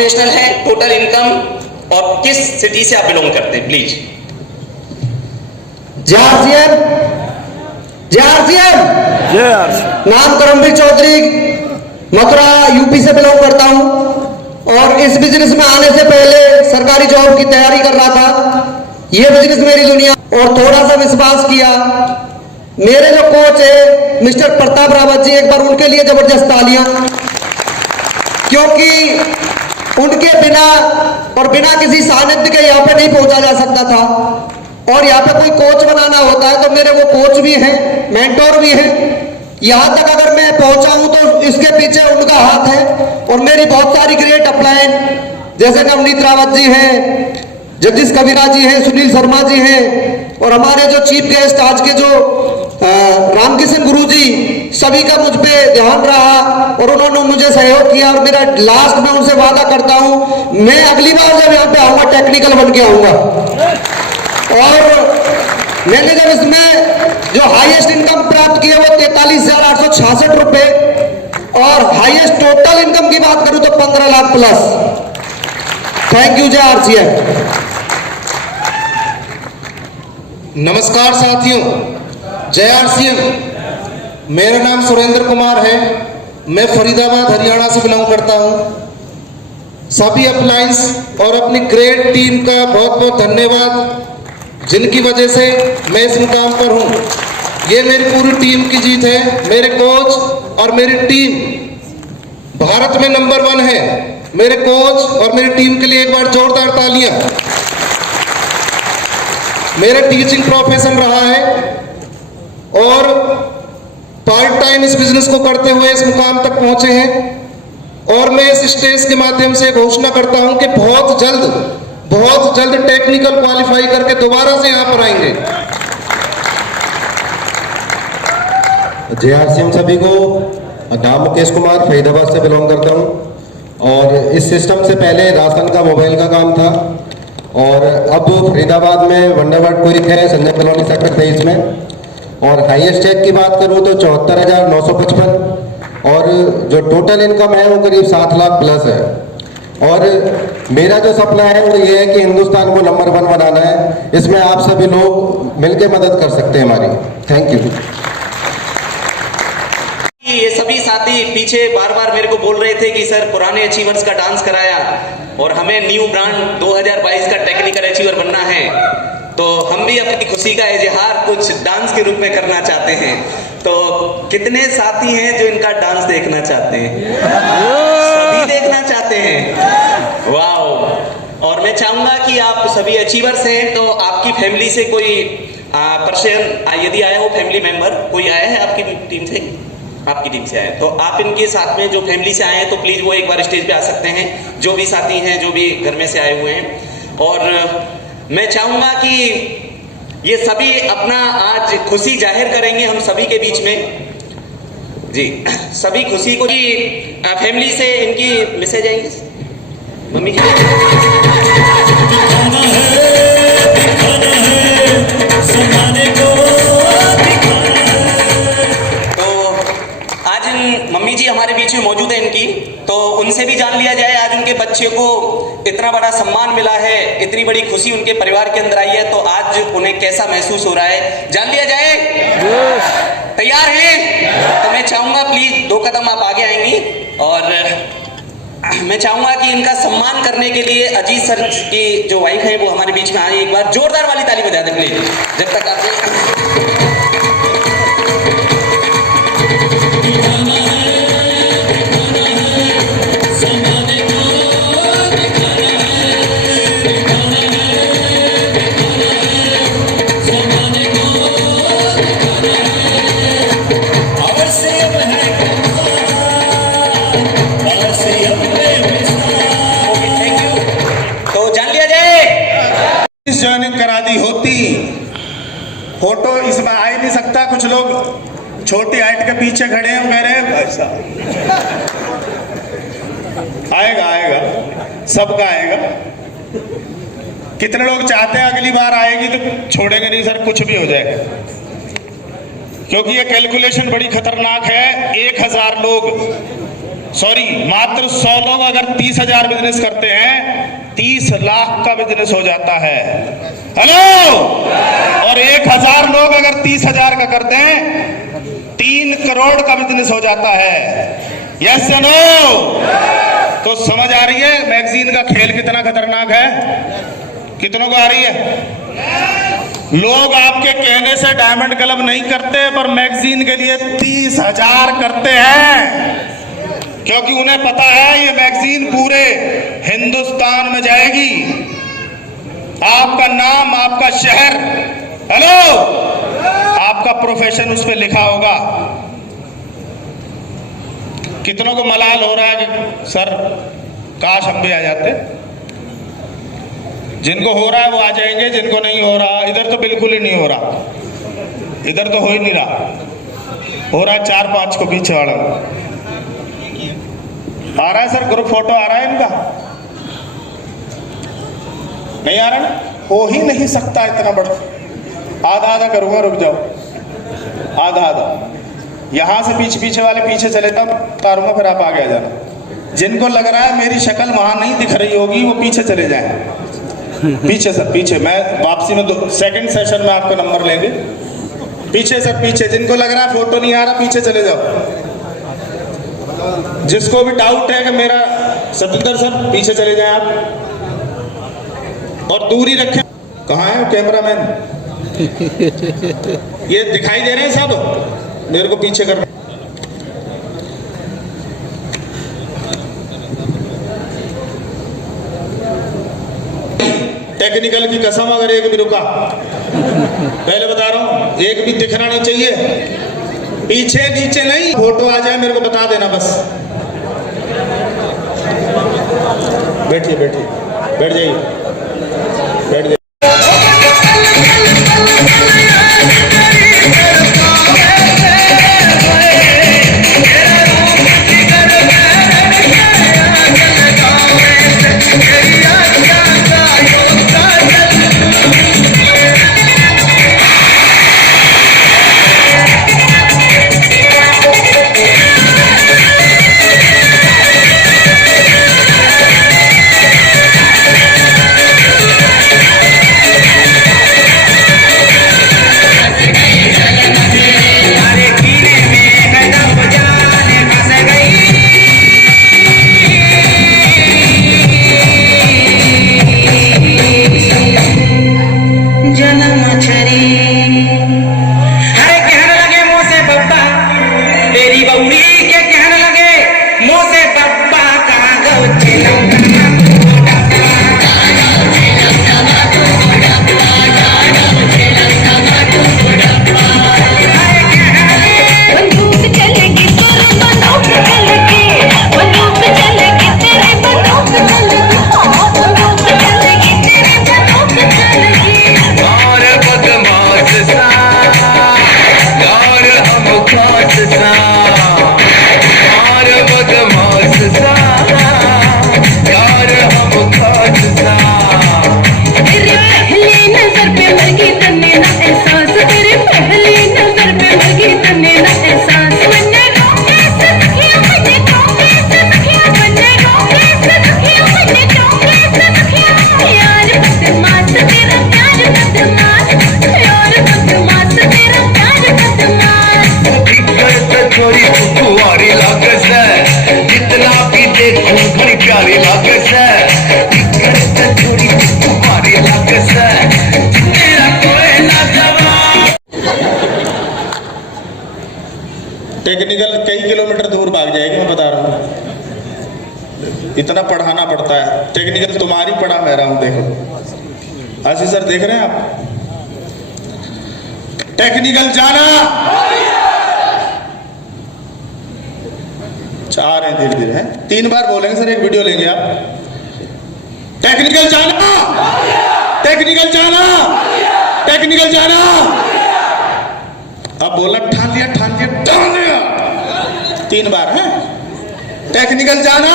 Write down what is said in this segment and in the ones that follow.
Occupational है, total income और किस सिटी से आप बिलोंग करते हैं प्लीज। JRCM, नाम करमवीर चौधरी, मथुरा यूपी से बिलोंग करता हूं और इस बिजनेस में आने से पहले सरकारी जॉब की तैयारी कर रहा था। ये बिजनेस मेरी दुनिया और थोड़ा सा विश्वास किया। मेरे जो कोच है मिस्टर प्रताप रावत जी, एक बार उनके लिए जबरदस्त तालियां, क्योंकि उनके बिना और बिना किसी सानिध्य के यहाँ पे नहीं पहुंचा जा सकता था। और यहाँ पे कोई कोच बनाना होता है तो मेरे वो कोच भी हैं, मेंटोर भी हैं। यहाँ तक अगर मैं पहुंचा हूं तो इसके पीछे उनका हाथ है। और मेरी बहुत सारी ग्रेट अपलाइन जैसे नवनीत रावत जी हैं, जगदीश कबीरा जी हैं, सुनील शर्मा जी हैं और हमारे जो चीफ गेस्ट आज के जो रामकिशन गुरु जी, सभी का मुझ पे ध्यान रहा और उन्होंने मुझे सहयोग किया। और मेरा लास्ट में उनसे वादा करता हूं, मैं अगली बार जब यहाँ पे आऊंगा टेक्निकल बन के आऊंगा। और मैंने जब इसमें जो हाईएस्ट इनकम प्राप्त की है वो 43,866 रुपए और हाईएस्ट टोटल इनकम की बात करूं तो 15 lakh plus. Thank you JRCM। नमस्कार साथियों, JRCM। मेरा नाम सुरेंद्र कुमार है, मैं फरीदाबाद हरियाणा से बिलोंग करता हूं। सभी अपलाइंस और अपनी ग्रेट टीम का बहुत बहुत धन्यवाद, जिनकी वजह से मैं इस मुकाम पर हूं। ये मेरी पूरी टीम की जीत है। मेरे कोच और मेरी टीम भारत में नंबर 1 है। मेरे कोच और मेरी टीम के लिए एक बार जोरदार तालियां। मेरा टीचिंग प्रोफेशन रहा है और पार्ट टाइम इस बिजनेस को करते हुए इस मुकाम तक पहुंचे हैं। और मैं इस स्टेज के माध्यम से घोषणा करता हूं कि बहुत जल्द टेक्निकल क्वालिफाई करके दोबारा से यहां पर आएंगे। JRCM सभी को, नाम मुकेश कुमार, फरीदाबाद से बिलोंग करता हूं और इस सिस्टम से पहले राशन का मोबाइल का काम था और अब फरीदाबाद में वंडरवर्ड क्विक है, संजय कॉलोनी सेक्टर 23 में। और हाईएस्ट चेक की बात करूं तो 74,955 और जो टोटल इनकम है वो करीब 7 लाख प्लस है। और मेरा जो सपना है वो ये है कि हिंदुस्तान को नंबर 1 बनाना है। इसमें आप सभी लोग मिलकर मदद कर सकते हैं हमारी। Thank you. ये सभी साथी पीछे बार बार मेरे को बोल रहे थे कि सर पुराने अचीवर्स का डांस कराया और हमें न्यू ब्रांड 2022 का टेक्निकल अचीवर बनना है, तो हम भी अपनी खुशी का इजहार कुछ डांस के रूप में करना चाहते हैं। तो कितने साथी हैं जो इनका डांस देखना चाहते हैं? सभी देखना चाहते हैं। वाह। और मैं चाहूंगा कि आप सभी अचीवर्स हैं तो आपकी फैमिली से कोई पर्सन यदि आया हो, फैमिली मेंबर कोई आया है आपकी टीम से? आपकी टीम से आए तो आप इनके साथ में जो फैमिली से आए हैं तो प्लीज वो एक बार स्टेज पे आ सकते हैं, जो भी साथी हैं, जो भी घर में से आए हुए हैं। और मैं चाहूंगा कि ये सभी अपना आज खुशी जाहिर करेंगे हम सभी के बीच में। जी, सभी खुशी को फैमिली से इनकी मैसेज आएंगे मम्मी की। मम्मी जी हमारे बीच में मौजूद है इनकी, तो उनसे भी जान लिया जाए आज उनके बच्चे को इतना बड़ा सम्मान मिला है, इतनी बड़ी खुशी उनके परिवार के अंदर आई है, तो आज उन्हें कैसा महसूस हो रहा है जान लिया जाए। तैयार हैं? तो मैं चाहूंगा प्लीज 2 कदम आप आगे आएंगी और मैं चाहूंगा कि इनका सम्मान करने के लिए अजीत सर की जो वाइफ है वो हमारे बीच में आए। एक बार जोरदार वाली ताली बजा दें प्लीज। जब तक आप ज्वाइनिंग करा दी होती, फोटो इसमें आ ही नहीं सकता। कुछ लोग छोटी हाइट के पीछे खड़े हैं, कह रहे हैं भाई साहब आएगा, सबका आएगा। कितने लोग चाहते हैं अगली बार आएगी तो छोड़ेंगे नहीं सर, कुछ भी हो जाएगा, क्योंकि ये कैलकुलेशन बड़ी खतरनाक है। 1000 लोग सॉरी मात्र 100 लोग अगर 30,000 बिजनेस करते हैं 30 लाख का बिजनेस हो जाता है। हेलो, और 1,000 लोग अगर 30,000 का करते हैं 3 करोड़ का बिजनेस हो जाता है। यस या नो? तो समझ आ रही है मैगजीन का खेल कितना खतरनाक है? कितनों को आ रही है? लोग आपके कहने से डायमंड क्लब नहीं करते, पर मैगजीन के लिए 30,000 करते हैं, क्योंकि उन्हें पता है ये मैगजीन पूरे हिंदुस्तान में जाएगी। आपका नाम, आपका शहर, हेलो, आपका प्रोफेशन उस पर लिखा होगा। कितनों को मलाल हो रहा है कि सर काश हम भी आ जाते। जिनको हो रहा है वो आ जाएंगे, जिनको नहीं हो रहा, इधर तो बिल्कुल ही नहीं हो रहा, इधर तो हो ही नहीं रहा, हो रहा है 4-5 को पीछे वाला। आ रहा है सर ग्रुप फोटो आ रहा है इनका? नहीं आ रहा ना? हो ही नहीं सकता इतना बड़ा। आधा आधा करूंगा, रुक जाओ, आधा आधा। यहां से पीछे वाले पीछे चले तब तारूंगा, फिर आप आगे आ जाना। जिनको लग रहा है मेरी शक्ल वहां नहीं दिख रही होगी वो पीछे चले जाएं। पीछे सर, पीछे। मैं वापसी में सेकंड सेशन में आपका नंबर लेंगे। पीछे सर, पीछे। जिनको लग रहा है फोटो नहीं आ रहा पीछे चले जाओ। जिसको भी डाउट है कि मेरा सत्येंद्र सर, पीछे चले जाएं आप और दूरी रखें। कहाँ है कैमरामैन? ये दिखाई दे रहे हैं सब, मेरे को पीछे कर। टेक्निकल की कसम, अगर एक भी रुका, पहले बता रहा हूं, एक भी दिखना नहीं चाहिए। पीछे नीचे नहीं, फोटो आ जाए मेरे को बता देना बस। बैठिए बैठिए, बैठ जाइए, बैठ जाइए। टेक्निकल कई किलोमीटर दूर भाग जाएगी, मैं बता रहा हूँ। इतना पढ़ाना पड़ता है। टेक्निकल तुम्हारी पढ़ा मैं रहा हूँ। देखो आशीष सर, देख रहे हैं आप? टेक्निकल जाना चाह रहे हैं, धीरे धीरे है। 3 बार बोलेंगे सर, एक वीडियो लेंगे आप। टेक्निकल जाना, टेक्निकल जाना, टेक्निकल जाना। अब बोलना ठान लिया, ठान लिया, ठान लिया। 3 बार है। टेक्निकल जाना।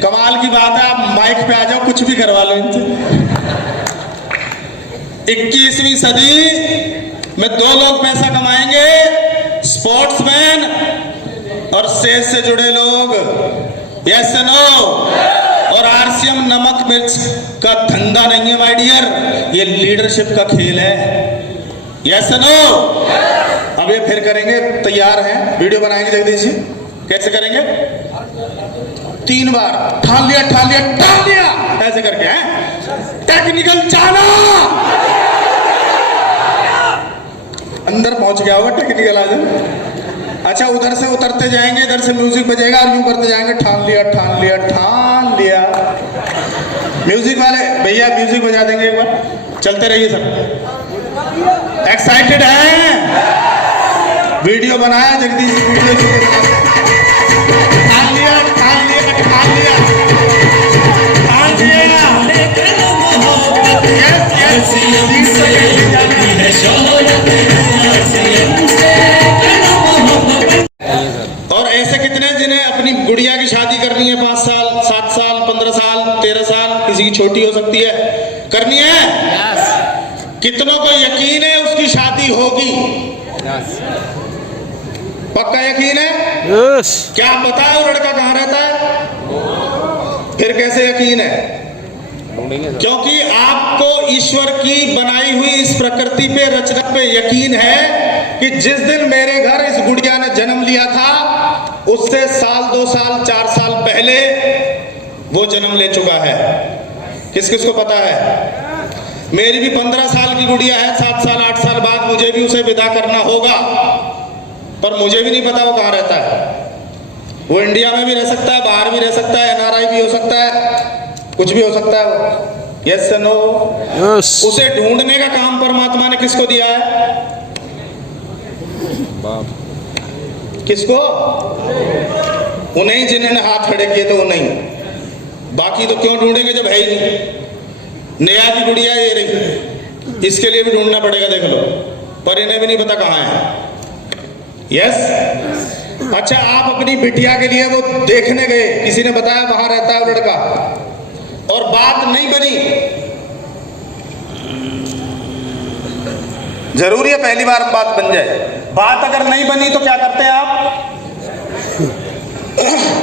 कमाल की बात है, आप माइक पे आ जाओ, कुछ भी करवा लो इनसे। 21वीं सदी में 2 लोग पैसा कमाएंगे, स्पोर्ट्समैन और सेज से जुड़े लोग, यस नो। और आरसीएम नमक मिर्च का धंधा नहीं है माय डियर, ये लीडरशिप का खेल है, यस नो। अब ये फिर करेंगे, तैयार हैं, वीडियो बनाएंगे जगदीश जी। कैसे करेंगे? 3 बार ठान लिया, ठान लिया, ठान लिया, ऐसे करके हैं। टेक्निकल जाना, अंदर पहुंच गया होगा टेक्निकल आज। अच्छा, उधर से उतरते जाएंगे, इधर से म्यूजिक बजेगा और यूं करते जाएंगे, ठान लिया, ठान लिया, ठान लिया। म्यूजिक वाले भैया म्यूजिक बजा देंगे एक बार, चलते रहिए सब। एक्साइटेड हैं? वीडियो बनाया जगदीश जी, वीडियो ठान लिया, ठान लिया, ठान लिया, ठान लिया। यस यस, और ऐसे कितने जिन्हें अपनी गुड़िया की शादी करनी है, 5 साल, 7 साल, 15 साल, 13 साल, किसी की छोटी हो सकती है, करनी है? कितनों को यकीन है उसकी शादी होगी? पक्का यकीन है? क्या पता है वो लड़का कहाँ रहता है? फिर कैसे यकीन है? क्योंकि आपको ईश्वर की बनाई हुई इस प्रकृति पे, रचना पे यकीन है कि जिस दिन मेरे घर इस गुड़िया ने जन्म लिया था, उससे 1 साल, 2 साल, 4 साल पहले वो जन्म ले चुका है। किस किस को पता है? मेरी भी 15 साल की गुड़िया है, 7 साल, 8 साल बाद मुझे भी उसे विदा करना होगा, पर मुझे भी नहीं पता वो कहाँ रहता है। वो इंडिया में भी रह सकता है, बाहर भी रह सकता है, NRI भी हो सकता है, कुछ भी हो सकता है वो, यस नो। उसे ढूंढने का काम परमात्मा ने किसको दिया है? किसको? उन्हें, जिन्होंने हाथ खड़े किए थे उन्हें। बाकी तो क्यों ढूंढेंगे जब है ही नहीं। नेहा की गुड़िया ये रही, इसके लिए भी ढूंढना पड़ेगा, देख लो, पर इन्हें भी नहीं पता कहाँ है, यस। अच्छा, आप अपनी बिटिया के लिए वो देखने गए, किसी ने बताया वहां रहता है वो लड़का, और बात नहीं बनी। जरूरी है पहली बार बात बन जाए? बात अगर नहीं बनी तो क्या करते हैं आप?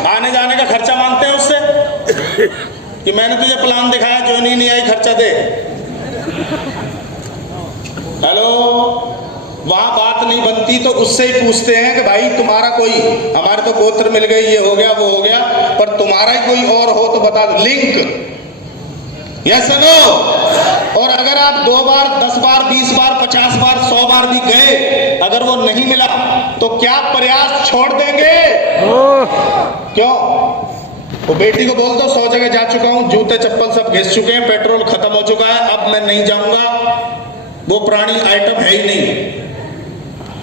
आने जाने का खर्चा मांगते हैं उससे कि मैंने तुझे प्लान दिखाया, जो नहीं आई खर्चा दे। हेलो, वहां बात नहीं बनती तो उससे ही पूछते हैं कि भाई तुम्हारा कोई, हमारे तो गोत्र मिल गई, ये हो गया, वो हो गया, पर तुम्हारा ही कोई और हो तो बता दो, लिंक, यस नो। और अगर आप 2 बार, 10 बार, 20 बार, 50 बार, 100 बार भी गए, अगर वो नहीं मिला तो क्या प्रयास छोड़ देंगे? क्यों? वो बेटी को बोल दो 100 जगह जा चुका हूं, जूते चप्पल सब घिस चुके हैं, पेट्रोल खत्म हो चुका है, अब मैं नहीं जाऊंगा, वो प्राणी आइटम है ही नहीं।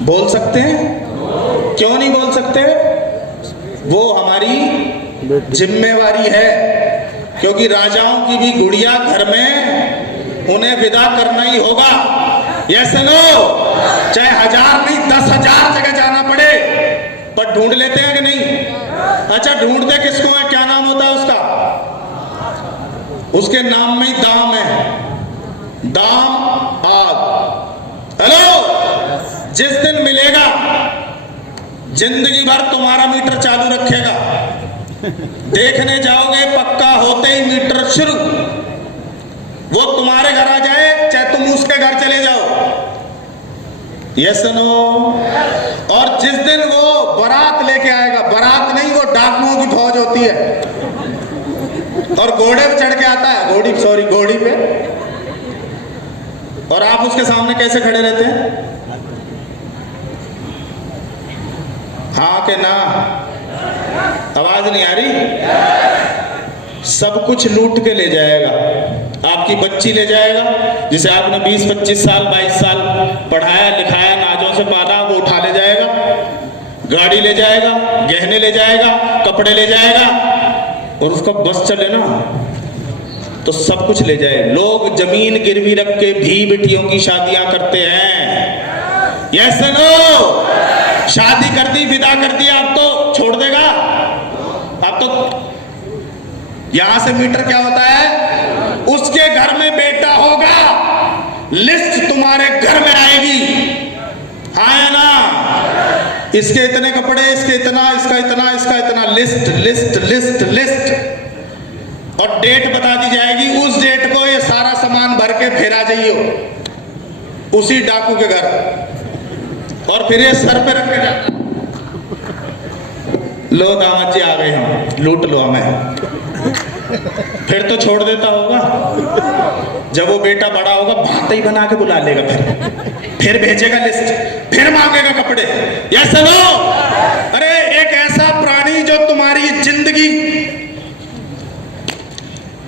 बोल सकते हैं? क्यों नहीं बोल सकते? वो हमारी जिम्मेवारी है, क्योंकि राजाओं की भी गुड़िया घर में, उन्हें विदा करना ही होगा, यस नो। चाहे 1000 नहीं 10,000 जगह जाना पड़े, पर ढूंढ लेते हैं कि नहीं? अच्छा, ढूंढते किसको है? क्या नाम होता है उसका? उसके नाम में ही दाम है, दाम आग। हेलो, जिस दिन मिलेगा, जिंदगी भर तुम्हारा मीटर चालू रखेगा, देखने जाओगे पक्का होते ही मीटर शुरू। वो तुम्हारे घर आ जाए, चाहे तुम उसके घर चले जाओ, यस नो। और जिस दिन वो बारात लेके आएगा, बारात नहीं, वो डाकुओं की फौज होती है, और घोड़े पे चढ़ के आता है, घोड़ी पे, और आप उसके सामने कैसे खड़े रहते हैं? हाँ के ना? आवाज नहीं आ रही? सब कुछ लूट के ले जाएगा। आपकी बच्ची ले जाएगा, जिसे आपने 20, 25 साल, 22 साल पढ़ाया लिखाया, नाजों से पाला, वो उठा ले जाएगा। गाड़ी ले जाएगा, गहने ले जाएगा, कपड़े ले जाएगा, और उसका बस चले ना तो सब कुछ ले जाए। लोग जमीन गिरवी रख के भी बेटियों की शादियां करते हैं, यस नो। शादी कर दी, विदा कर दिया, अब तो छोड़ देगा? अब तो यहां से मीटर क्या होता है? उसके घर में बेटा होगा, लिस्ट तुम्हारे घर में आएगी, हाँ या ना? इसके इतने कपड़े, इसके इतना, इसका इतना, इसका इतना, लिस्ट लिस्ट लिस्ट लिस्ट, और डेट बता दी जाएगी। उस डेट को ये सारा सामान भर के फेरा जाइयो उसी डाकू के घर, और फिर ये सर पे रख के जाता, लो दामाद जी आ गए हम, लूट लो हमें। फिर तो छोड़ देता होगा, जब वो बेटा बड़ा होगा भात ही बना के बुला लेगा, फिर भेजेगा लिस्ट, फिर मांगेगा कपड़े। या सुनो, अरे एक ऐसा प्राणी जो तुम्हारी जिंदगी,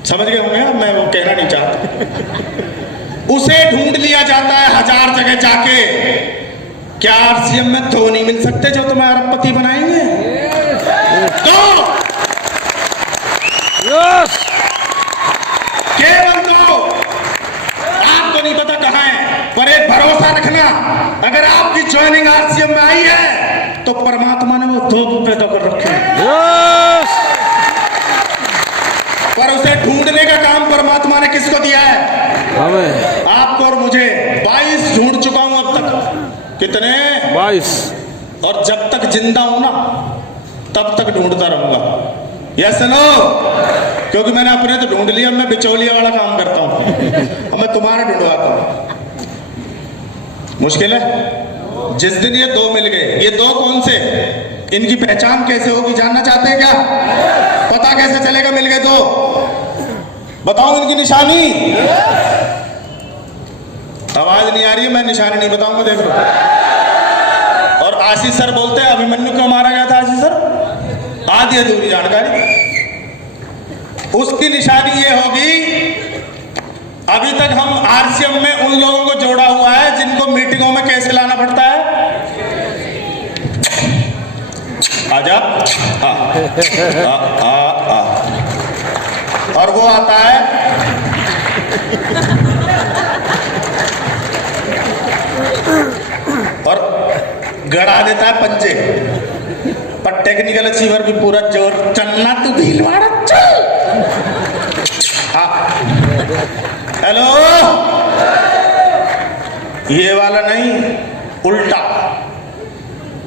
समझ गए होंगे, मैं वो कहना नहीं चाहता, उसे ढूंढ लिया जाता है 1000 जगह जाके। क्या आरसीएम में दो नहीं मिल सकते जो तुम्हें अरबपति बनाएंगे? दो, केवल दो। आपको नहीं पता कहां है, पर एक भरोसा रखना, अगर आपकी ज्वाइनिंग आरसीएम में आई है तो परमात्मा ने वो 2 पैदा कर रखे हैं। पर उसे ढूंढने का काम परमात्मा ने किसको दिया है? हमें, आपको और मुझे। 22 ढूंढ चुका हूं अब तक। कितने? 22। और जब तक जिंदा हूं ना तब तक ढूंढता रहूंगा। यस नो, क्योंकि मैंने अपने तो ढूंढ लिया, मैं बिचौलिया वाला काम करता हूं, अब मैं तुम्हारा ढूंढवाता हूं। मुश्किल है। जिस दिन ये 2 मिल गए, ये 2 कौन से, इनकी पहचान कैसे होगी, जानना चाहते हैं क्या? पता कैसे चलेगा मिल गए 2? बताऊं इनकी निशानी? आवाज नहीं आ रही है, मैं निशानी नहीं बताऊंगा, देख लो। और आशीष सर बोलते हैं अभिमन्यु क्यों मारा गया था? आशीष सर आधी अधूरी जानकारी। उसकी निशानी ये होगी, अभी तक हम आरसीएम में उन लोगों को जोड़ा हुआ है जिनको मीटिंगों में कैसे लाना पड़ता है। आजा, और वो आता है और गड़ा देता है पंजे। पर टेक्निकल अचीवर भी पूरा जोर, चलना तू भीलवाड़ा चल। हेलो, ये वाला नहीं, उल्टा,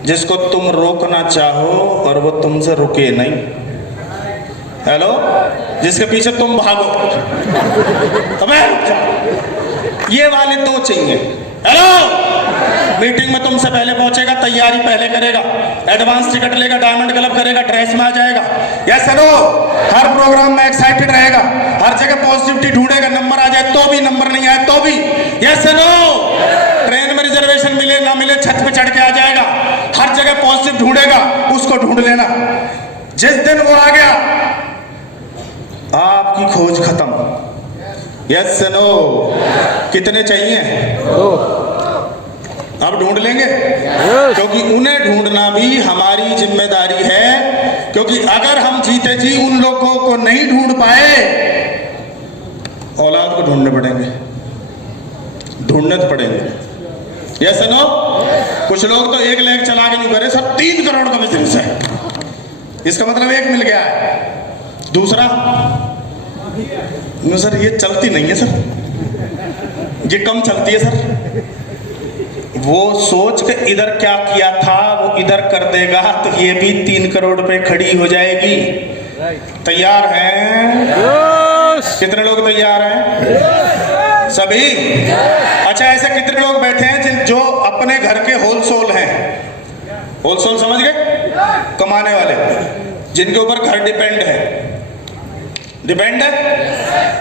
जिसको तुम रोकना चाहो और वो तुमसे रुके नहीं। हेलो, जिसके पीछे तुम भागो, अबे ये वाले 2 चाहिए। हेलो, मीटिंग में तुमसे पहले पहुंचेगा, तैयारी पहले करेगा, एडवांस टिकट लेगा, डायमंड क्लब करेगा, ड्रेस में आ जाएगा। यस नो, हर प्रोग्राम में एक्साइटेड रहेगा, हर जगह पॉजिटिविटी ढूंढेगा, नंबर आ जाए तो भी, नंबर नहीं आए तो भी। यस नो, ट्रेन में रिजर्वेशन मिले ना मिले छत पे चढ़ के आ जाएगा, हर जगह पॉजिटिव ढूंढेगा, उसको ढूंढ लेना। जिस दिन वो आ गया आपकी खोज खत्म। यस नो, कितने चाहिए? 2। अब ढूंढ लेंगे, क्योंकि उन्हें ढूंढना भी हमारी जिम्मेदारी है, क्योंकि अगर हम जीते जी उन लोगों को नहीं ढूंढ पाए, औलाद को ढूंढने पड़ेंगे, ढूंढने तो पड़ेंगे। यस नो, कुछ लोग तो 1 लाख चला के नहीं करे सर, 3 करोड़ का बिजनेस है, इसका मतलब 1 मिल गया है। दूसरा, नो सर ये चलती नहीं है सर, ये कम चलती है सर। वो सोच के इधर क्या किया था वो इधर कर देगा तो ये भी 3 करोड़ पे खड़ी हो जाएगी। तैयार हैं? कितने लोग तैयार हैं? सभी? अच्छा, ऐसे कितने लोग बैठे हैं जो अपने घर के होलसेल हैं? होलसेल समझ गए? कमाने वाले, जिनके ऊपर घर डिपेंड है। डिपेंड है?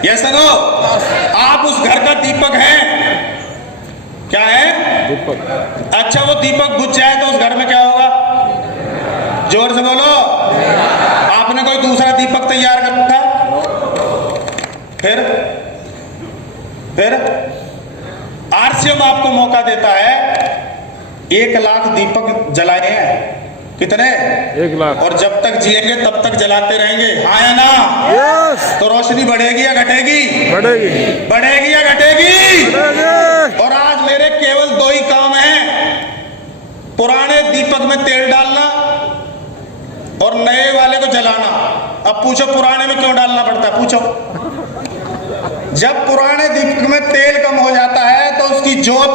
यस नो, आप उस घर का दीपक हैं। क्या है? दीपक। अच्छा, वो दीपक बुझ जाए तो उस घर में क्या होगा? जोर से बोलो। आपने कोई दूसरा दीपक तैयार कर रखा? फिर आरसीएम आपको मौका देता है, 1 लाख दीपक जलाए हैं। कितने? 1 लाख। और जब तक जिएंगे तब तक जलाते रहेंगे, हाँ या ना? यस। तो रोशनी बढ़ेगी या घटेगी? बढ़ेगी। बढ़ेगी या घटेगी? बढ़ेगी। और आज मेरे केवल 2 ही काम हैं, पुराने दीपक में तेल डालना और नए वाले को जलाना। अब पूछो पुराने में क्यों डालना पड़ता है? पूछो। जब पुराने दीपक में तेल कम हो जाता है तो उसकी जोत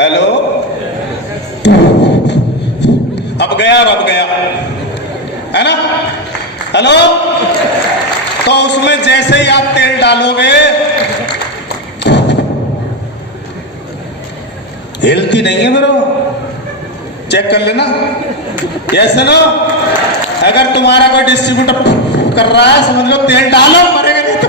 हेलो, अब गया और अब गया, है ना? हेलो, तो उसमें जैसे ही आप तेल डालोगे हिलती नहीं है मेरे, चेक कर लेना। यस नो, अगर तुम्हारा कोई डिस्ट्रीब्यूटर कर रहा है समझ लो तेल डालो, मरेगा नहीं तो।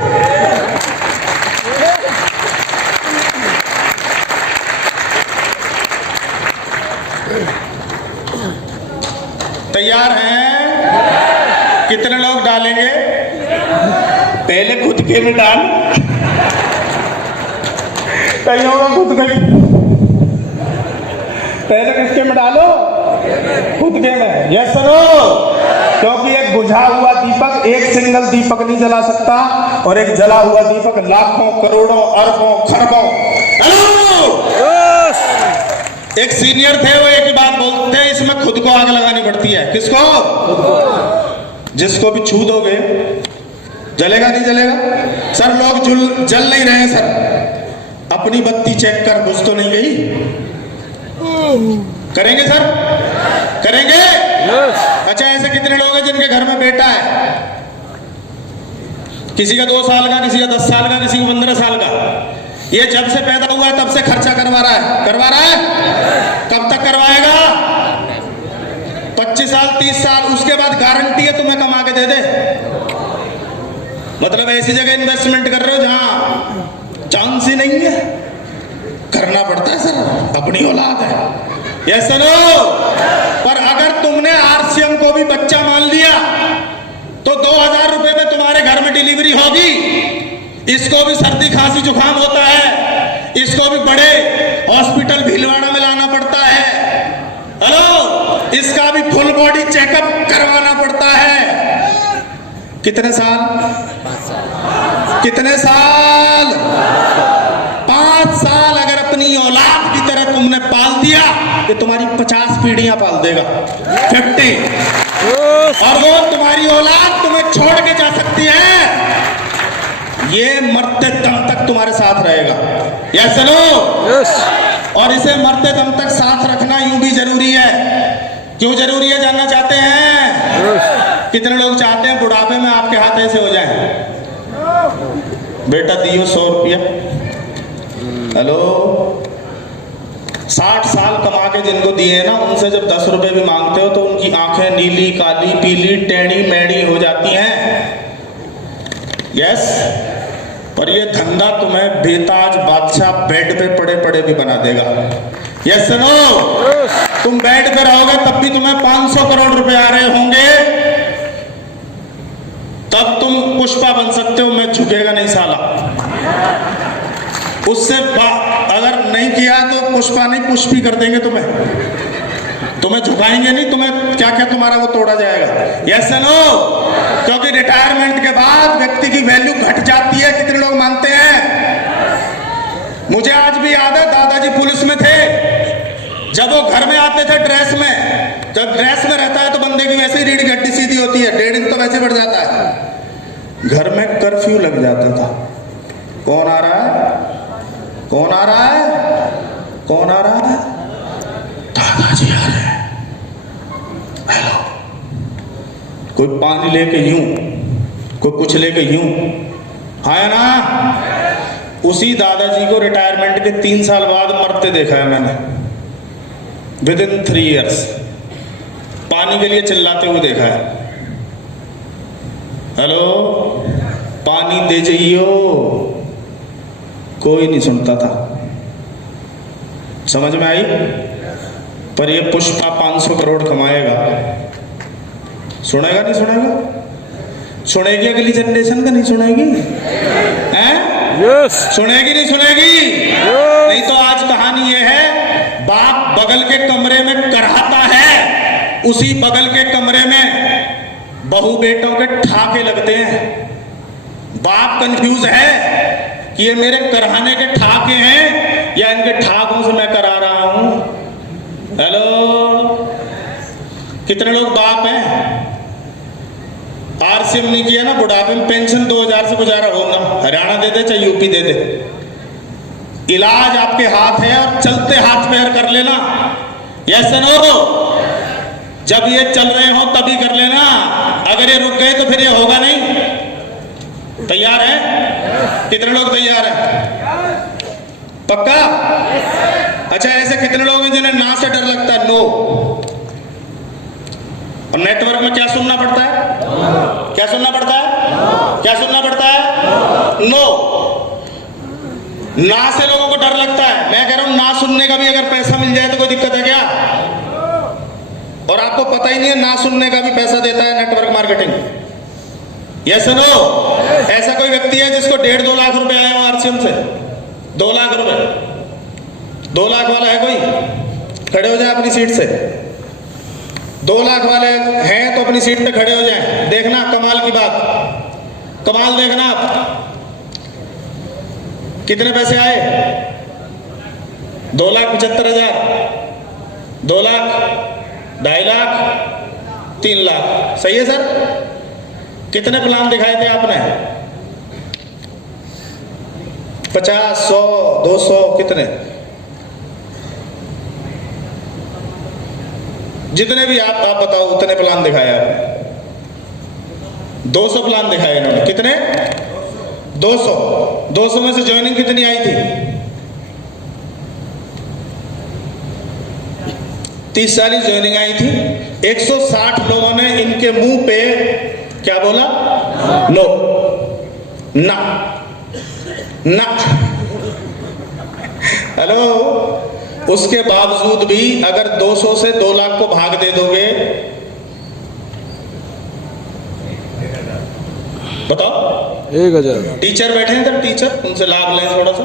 तैयार हैं? कितने लोग डालेंगे? पहले खुद के में डाल, कहीं होगा खुद के, पहले किसके में डालो? खुद के में। यस नो, क्योंकि एक बुझा हुआ दीपक एक सिंगल दीपक नहीं जला सकता, और एक जला हुआ दीपक लाखों करोड़ों अरबों खरबों। एक सीनियर थे, वो एक ही बात बोलते हैं, इसमें खुद को आग लगानी पड़ती है। किसको? जिसको भी छू दोगे जलेगा नहीं जलेगा? सर लोग जल नहीं रहे हैं सर, अपनी बत्ती चेक कर, बुझ तो नहीं गई? करेंगे सर? करेंगे? अच्छा, ऐसे कितने लोग हैं जिनके घर में बेटा है? किसी का 2 साल का, किसी का 10 साल का, किसी का 15 साल का। ये जब से पैदा हुआ तब से खर्चा करवा रहा है, करवा रहा है। कब तक करवाएगा? 25 साल 30 साल, उसके बाद गारंटी है तुम्हें कमा के दे दे। मतलब ऐसी जगह इन्वेस्टमेंट कर रहे हो जहां चांस ही नहीं है, करना पड़ता है सर, अपनी औलाद है। यस नो, पर अगर तुमने आरसीएम को भी बच्चा मान लिया तो 2000 रुपए में तुम्हारे घर में डिलीवरी होगी। इसको भी सर्दी खांसी जुकाम होता है, इसको भी बड़े हॉस्पिटल भीलवाड़ा में लाना पड़ता है। हेलो, इसका भी फुल बॉडी चेकअप करवाना पड़ता है। कितने साल? कितने साल? 5 साल अगर अपनी औलाद की तरह तुमने पाल दिया कि तुम्हारी 50 पीढ़ियां पाल देगा, 50, और वो तुम्हारी औलाद तुम्हें छोड़ के जा सकती है। ये मरते दम तक तुम्हारे साथ रहेगा। Yes no? और इसे मरते दम तक साथ रखना यूं भी जरूरी है। क्यों जरूरी है जानना चाहते हैं? कितने लोग चाहते हैं बुढ़ापे में आपके हाथ ऐसे हो जाए? बेटा दियो 100 रुपया। हेलो, 60 साल कमा के जिनको दिए ना, उनसे जब 10 रुपए भी मांगते हो तो उनकी आंखें नीली काली पीली टेढ़ी मेढ़ी हो जाती हैं। यस, और ये धंधा तुम्हें बेताज बादशाह बेड पे पड़े पड़े भी बना देगा। Yes no? तुम बेड पे रहोगे तब भी तुम्हें 500 करोड़ रुपए आ रहे होंगे, तब तुम पुष्पा बन सकते हो। मैं झुकेगा नहीं साला, उससे अगर नहीं किया तो पुष्पा नहीं पुष्पी कर देंगे तुम्हें झुकाएंगे नहीं, तुम्हें क्या क्या तुम्हारा वो तोड़ा जाएगा। Yes no? क्योंकि रिटायरमेंट के बाद व्यक्ति की वैल्यू घट जाती है। कितने लोग मानते हैं? मुझे आज भी याद है, दादाजी पुलिस में थे, जब वो घर में आते थे ड्रेस में, जब ड्रेस में रहता है तो बंदे की वैसे ही रीढ़ की हड्डी सीधी होती है, 1.5 इंच तो वैसे बढ़ जाता है। घर में कर्फ्यू लग जाता था, कौन आ रहा है, कौन आ रहा है, कौन आ रहा है? दादाजी आ रहे हैं। हेलो, कोई पानी लेके यूं, कोई कुछ लेके यूं, है ना? उसी दादाजी को रिटायरमेंट के 3 साल बाद मरते देखा है मैंने, विदिन 3 इयर्स पानी के लिए चिल्लाते हुए देखा है। हेलो, पानी दे जाइयो, कोई नहीं सुनता था। समझ में आई? पर ये पुष्पा 500 करोड़ कमाएगा, सुनेगा नहीं सुनेगा? सुनेगी अगली जनरेशन का, नहीं सुनेगी? हैं? यस। सुनेगी नहीं सुनेगी? नहीं तो आज कहानी ये है, बाप बगल के कमरे में कराता है, उसी बगल के कमरे में बहू बेटों के ठाके लगते हैं। बाप कंफ्यूज है कि ये मेरे कराने के ठाके हैं या इनके ठाकों से मैं करा रहा हूं। हेलो, कितने लोग बाप हैं? आरसीएम नहीं किया ना, बुढ़ापे में पेंशन 2000 से गुजारा होगा, हरियाणा दे दे चाहे यूपी दे दे, इलाज आपके हाथ है और चलते हाथ पैर कर लेना। यस नो, जब ये चल रहे हो तभी कर लेना, अगर ये रुक गए तो फिर ये होगा नहीं। तैयार है? कितने लोग तैयार हैं? पक्का? अच्छा, ऐसे कितने लोग हैं जिन्हें ना से डर लगता है? नो। और नेटवर्क में क्या सुनना पड़ता है? क्या सुनना पड़ता है? क्या सुनना पड़ता है? नो। ना से लोगों को डर लगता है। मैं कह रहा हूं ना सुनने का भी अगर पैसा मिल जाए तो कोई दिक्कत है क्या? और आपको पता ही नहीं है ना सुनने का भी पैसा देता है नेटवर्क मार्केटिंग। Yes no? ऐसा कोई व्यक्ति है जिसको 1.5-2 लाख रुपए आए हो आरसीएम से? 2 लाख रुपए? 2 लाख वाला है कोई? खड़े हो जाए अपनी सीट से। 2 लाख वाले हैं तो अपनी सीट पे खड़े हो जाएं। देखना कमाल की बात, कमाल देखना आप। कितने पैसे आए? 2,75,000, 2 लाख, 2.5 लाख, 3 लाख। सही है सर? कितने प्लान दिखाए थे आपने? 50, 100, 200, कितने? जितने भी आप बताओ उतने प्लान दिखाए आपने। 200 प्लान दिखाए इन्होंने। कितने? 200। 200 में से ज्वाइनिंग कितनी आई थी? 30-40 ज्वाइनिंग आई थी। 160 लोगों ने इनके मुंह पे क्या बोला? नो, ना, ना। हेलो, उसके बावजूद भी अगर 200 से 2 लाख को भाग दे दोगे, बताओ। 1,000। टीचर बैठे हैं सर, टीचर, उनसे लाभ लें थोड़ा सा।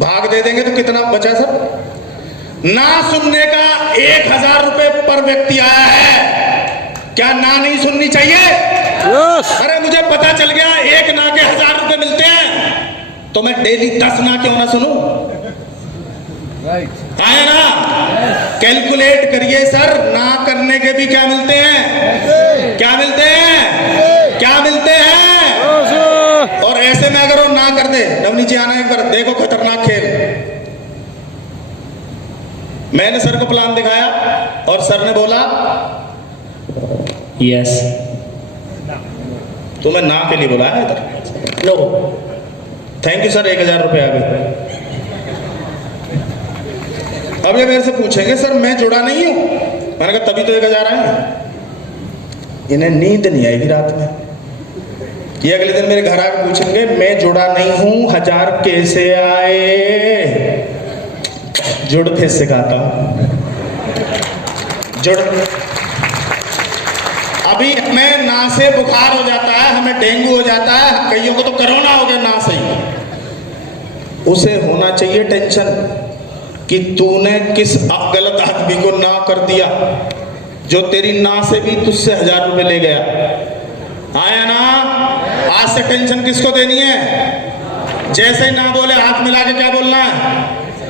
भाग दे देंगे तो कितना बचा सर? ना सुनने का 1,000 रुपए पर व्यक्ति आया है। क्या ना नहीं सुननी चाहिए? अरे मुझे पता चल गया 1 ना के 1,000 रुपए मिलते हैं, तो मैं डेली 10 ना क्यों ना सुनूं? आया ना? कैलकुलेट करिए सर, ना करने के भी क्या मिलते हैं? क्या मिलते हैं? क्या मिलते हैं? और ऐसे में अगर वो ना कर दे, तब नीचे आना एक बार, देखो खतरनाक खेल। मैंने सर को प्लान दिखाया और सर ने बोला यस। तो मैं ना के लिए बोला है इधर? नो। थैंक यू सर, 1,000 रुपए आ गए। अब ये मेरे से पूछेंगे सर मैं जुड़ा नहीं हूं। मैंने कहा तभी तो 1,000 आए। इन्हें नींद नहीं आएगी रात में। ये अगले दिन मेरे घर आकर पूछेंगे मैं जुड़ा नहीं हूं, 1,000 कैसे आए? जुड़ फिर सिखाता हूं। जुड़। अभी हमें ना से बुखार हो जाता है, हमें डेंगू हो जाता है, कईयों को तो कोरोना हो गया ना से ही। उसे होना चाहिए टेंशन कि तूने किस गलत आदमी को ना कर दिया जो तेरी ना से भी तुझसे 1,000 रुपए ले गया। आया ना? आज से टेंशन किसको देनी है? जैसे ही ना बोले हाथ मिला के क्या बोलना है?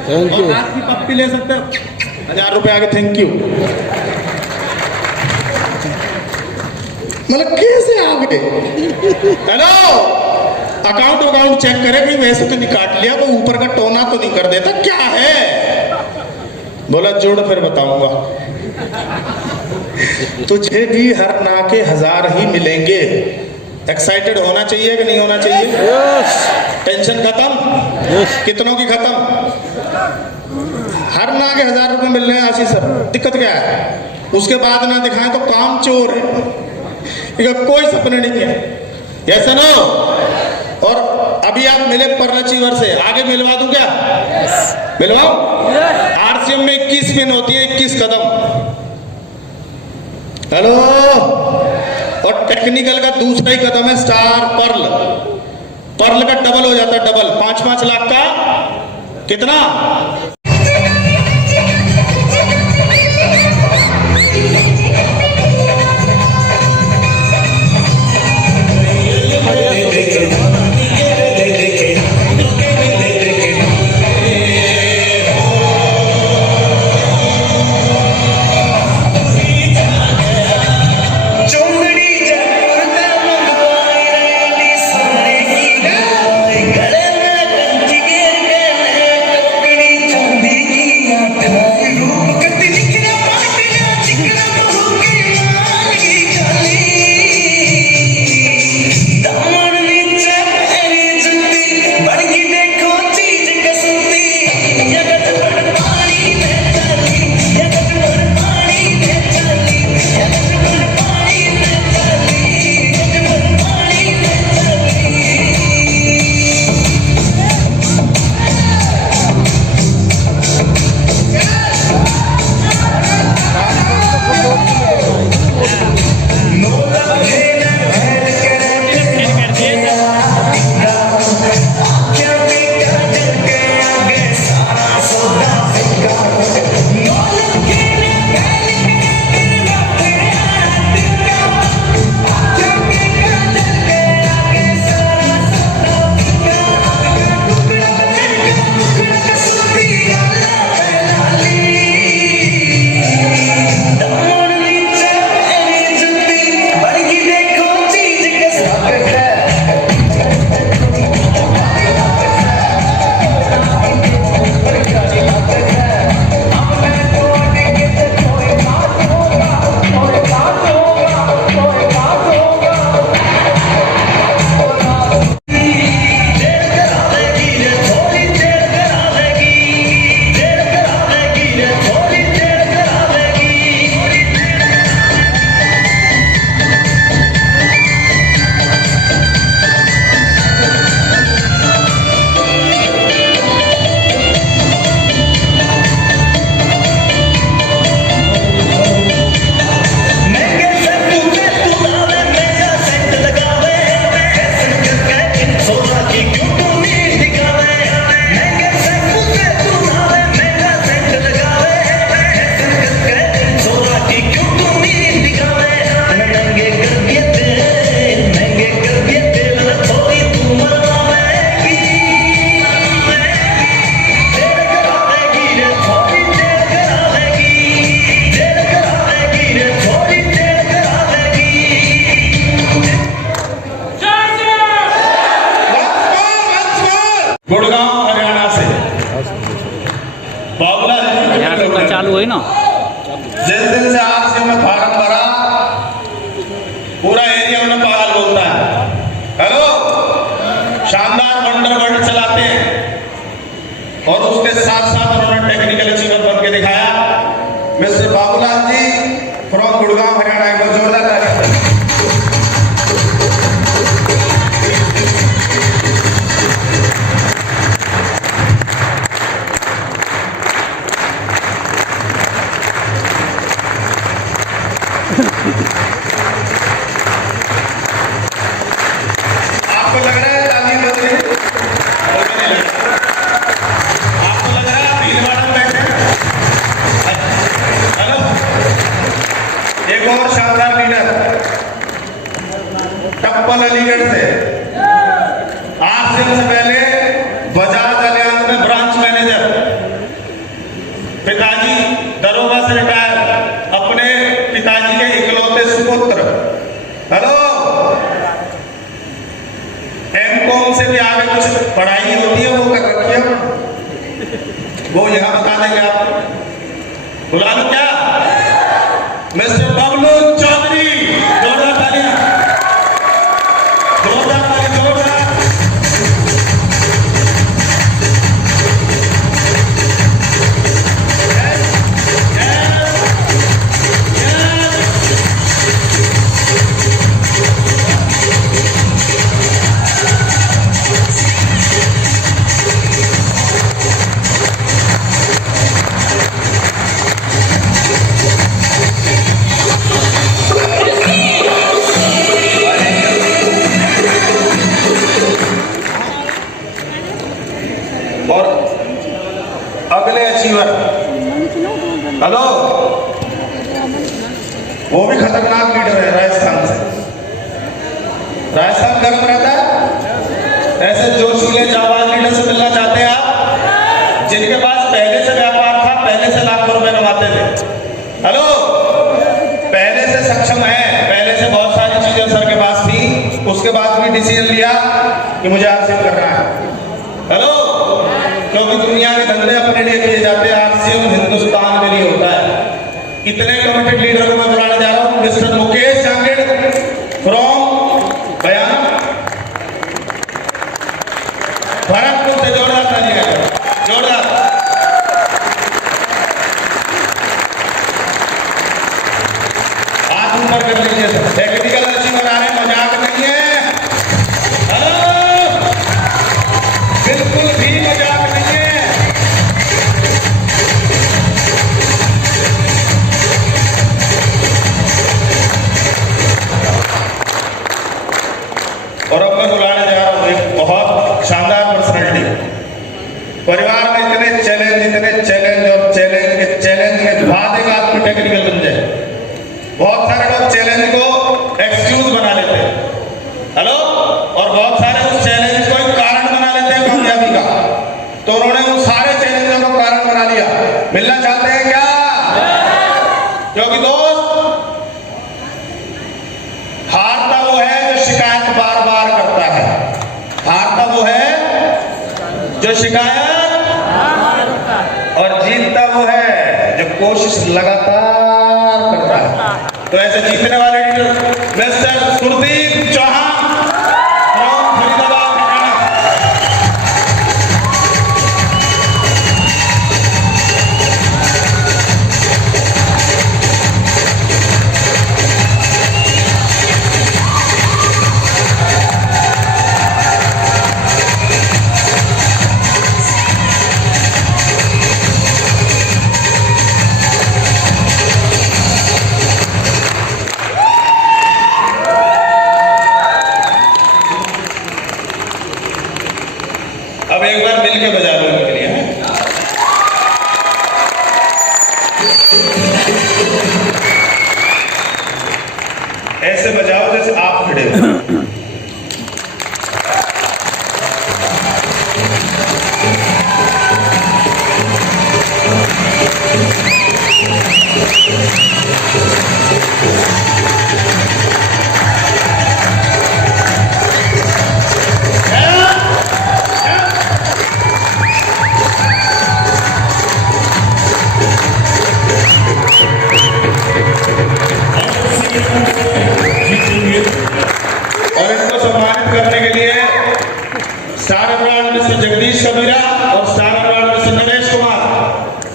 Thank you. और हाथ की पप्पी ले सकते हो। 1,000 रुपए आगे थैंक यू। मतलब कैसे आ गए? हेलो, अकाउंट चेक करे कि वैसे तो नहीं काट लिया, वो ऊपर का टोना तो नहीं कर देता, क्या है? बोला जोड़ फिर बताऊंगा। तुझे भी हर ना के 1,000 ही मिलेंगे। एक्साइटेड होना चाहिए कि नहीं होना चाहिए? टेंशन खत्म? कितनों की खत्म? हर ना के 1,000 रुपए मिल रहे हैं आशीष सर, दिक्कत क्या है? उसके बाद ना दिखाएं तो काम चोर है। कोई सपने नहीं है। Yes no? और अभी आप मिले पर अचीवर से, आगे मिलवा दूं क्या? मिलवाओ। आरसीएम में 21 पिन होती है, 21 कदम। हेलो, और टेक्निकल का दूसरा ही कदम है स्टार पर्ल। पर्ल का डबल हो जाता है, डबल 5-5 लाख का। कितना? चालू हुई ना। जिस दिन से आरसीएम में फार्म भरा पूरा एरिया उन्हें पागल बोलता है। हेलो, शानदार वंडर वर्ल्ड चलाते हैं और उसके साथ साथ उन्होंने टेक्निकल अचीवमेंट बन के दिखाया। मिस्टर बाबूलाल जी फ्रॉम गुड़गांव हरियाणा, एक बार जोरदार तालियां। आपको लग रहा है ताली बज रही है? आपको लग रहा है आप भीलवाड़ा में बैठे हैं? हेलो, एक और शानदार लीडर टप्पल अलीगढ़ से, आरसीएम से पहले बजाज अलियांज में ब्रांच मैनेजर, पिताजी दरोगा से रिटायर, अपने पिताजी के इकलौते सुपुत्र। हेलो, एमकॉम से भी आगे कुछ पढ़ाई होती है वो कर रखी है, वो यहां बता देंगे आपको। बुला लो क्या? मिस्टर बबलू चौधरी, जोरदार तालियां, जोरदार तालियां, जोरदार। और अगले अचीवर, हेलो, वो भी खतरनाक लीडर है राजस्थान से। राजस्थान गर्म रहता है, ऐसे जोशीले जाबाज लीडर से मिलना चाहते हैं आप, जिनके पास पहले से व्यापार था, पहले से लाखों रुपए कमाते थे। हेलो, पहले से सक्षम है, पहले से बहुत सारी चीजें सर के पास थी, उसके बाद भी डिसीजन लिया कि मुझे आरसीएम करना है। हेलो, क्योंकि दुनिया के धंधे अपने लिए किए जाते हैं, आरसीएम हिंदुस्तान के लिए होता है। इतने कमिटेड लीडर को मैं बुलाने जा रहा हूं। मिस्टर मुकेश जांगड़ फ्रॉम बयाना, भरतपुर से, जोरदार तालियां, जोरदार। हाथ ऊपर कर लीजिए सर, टेक्निकल अचीवर आ रहे हैं, मजाक नहीं है। हेलो, बिल्कुल भी मजाक नहीं है। और अब मैं बुलाने जा रहा हूं एक बहुत शानदार पर्सनैलिटी। परिवार में इतने चैलेंज और चैलेंज के चैलेंज के बाद एक आदमी टेक्निकल बन जाए। बहुत सारे लोग चैलेंज को एक्सक्यूज बना लेते हैं। हेलो, और बहुत सारे उस चैलेंज को एक कारण बना लेते हैं कामयाबी का। तो उन्होंने उन सारे चैलेंजों को कारण बना लिया। मिलना चाहते हैं क्या? क्योंकि दोस्त, हारता वो है जो शिकायत बार बार करता है, हारता वो है जो शिकायत, और जीतता वो है जो कोशिश लगातार करता है। तो ऐसे जीतने वाले leader mister Surdeep Chauhan from Faridabad Haryana.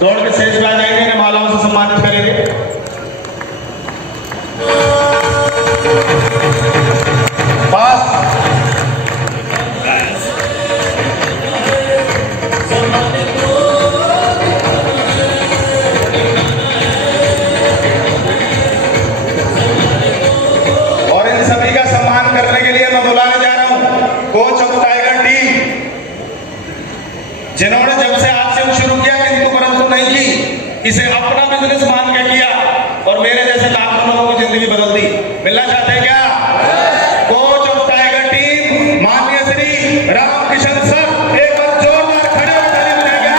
दौड़ के स्टेज पे आ जाएंगे, इन्हें मालाओं से सम्मानित करेंगे। और इन सभी का सम्मान करने के लिए मैं बुलाने जा रहा हूं कोच ऑफ टाइगर टीम, जिन्होंने जब से आपसे शुरू किया किंतु परंतु नहीं की, इसे अपना बिजनेस मान के किया और मेरे जैसे लाखों लोगों की जिंदगी बदल दी। मिलना चाहते हैं क्या? कोच ऑफ टाइगर टीम माननीय श्री रामकिशन सर, एक बार जोरदार खड़े हो ताली बजाएंगे।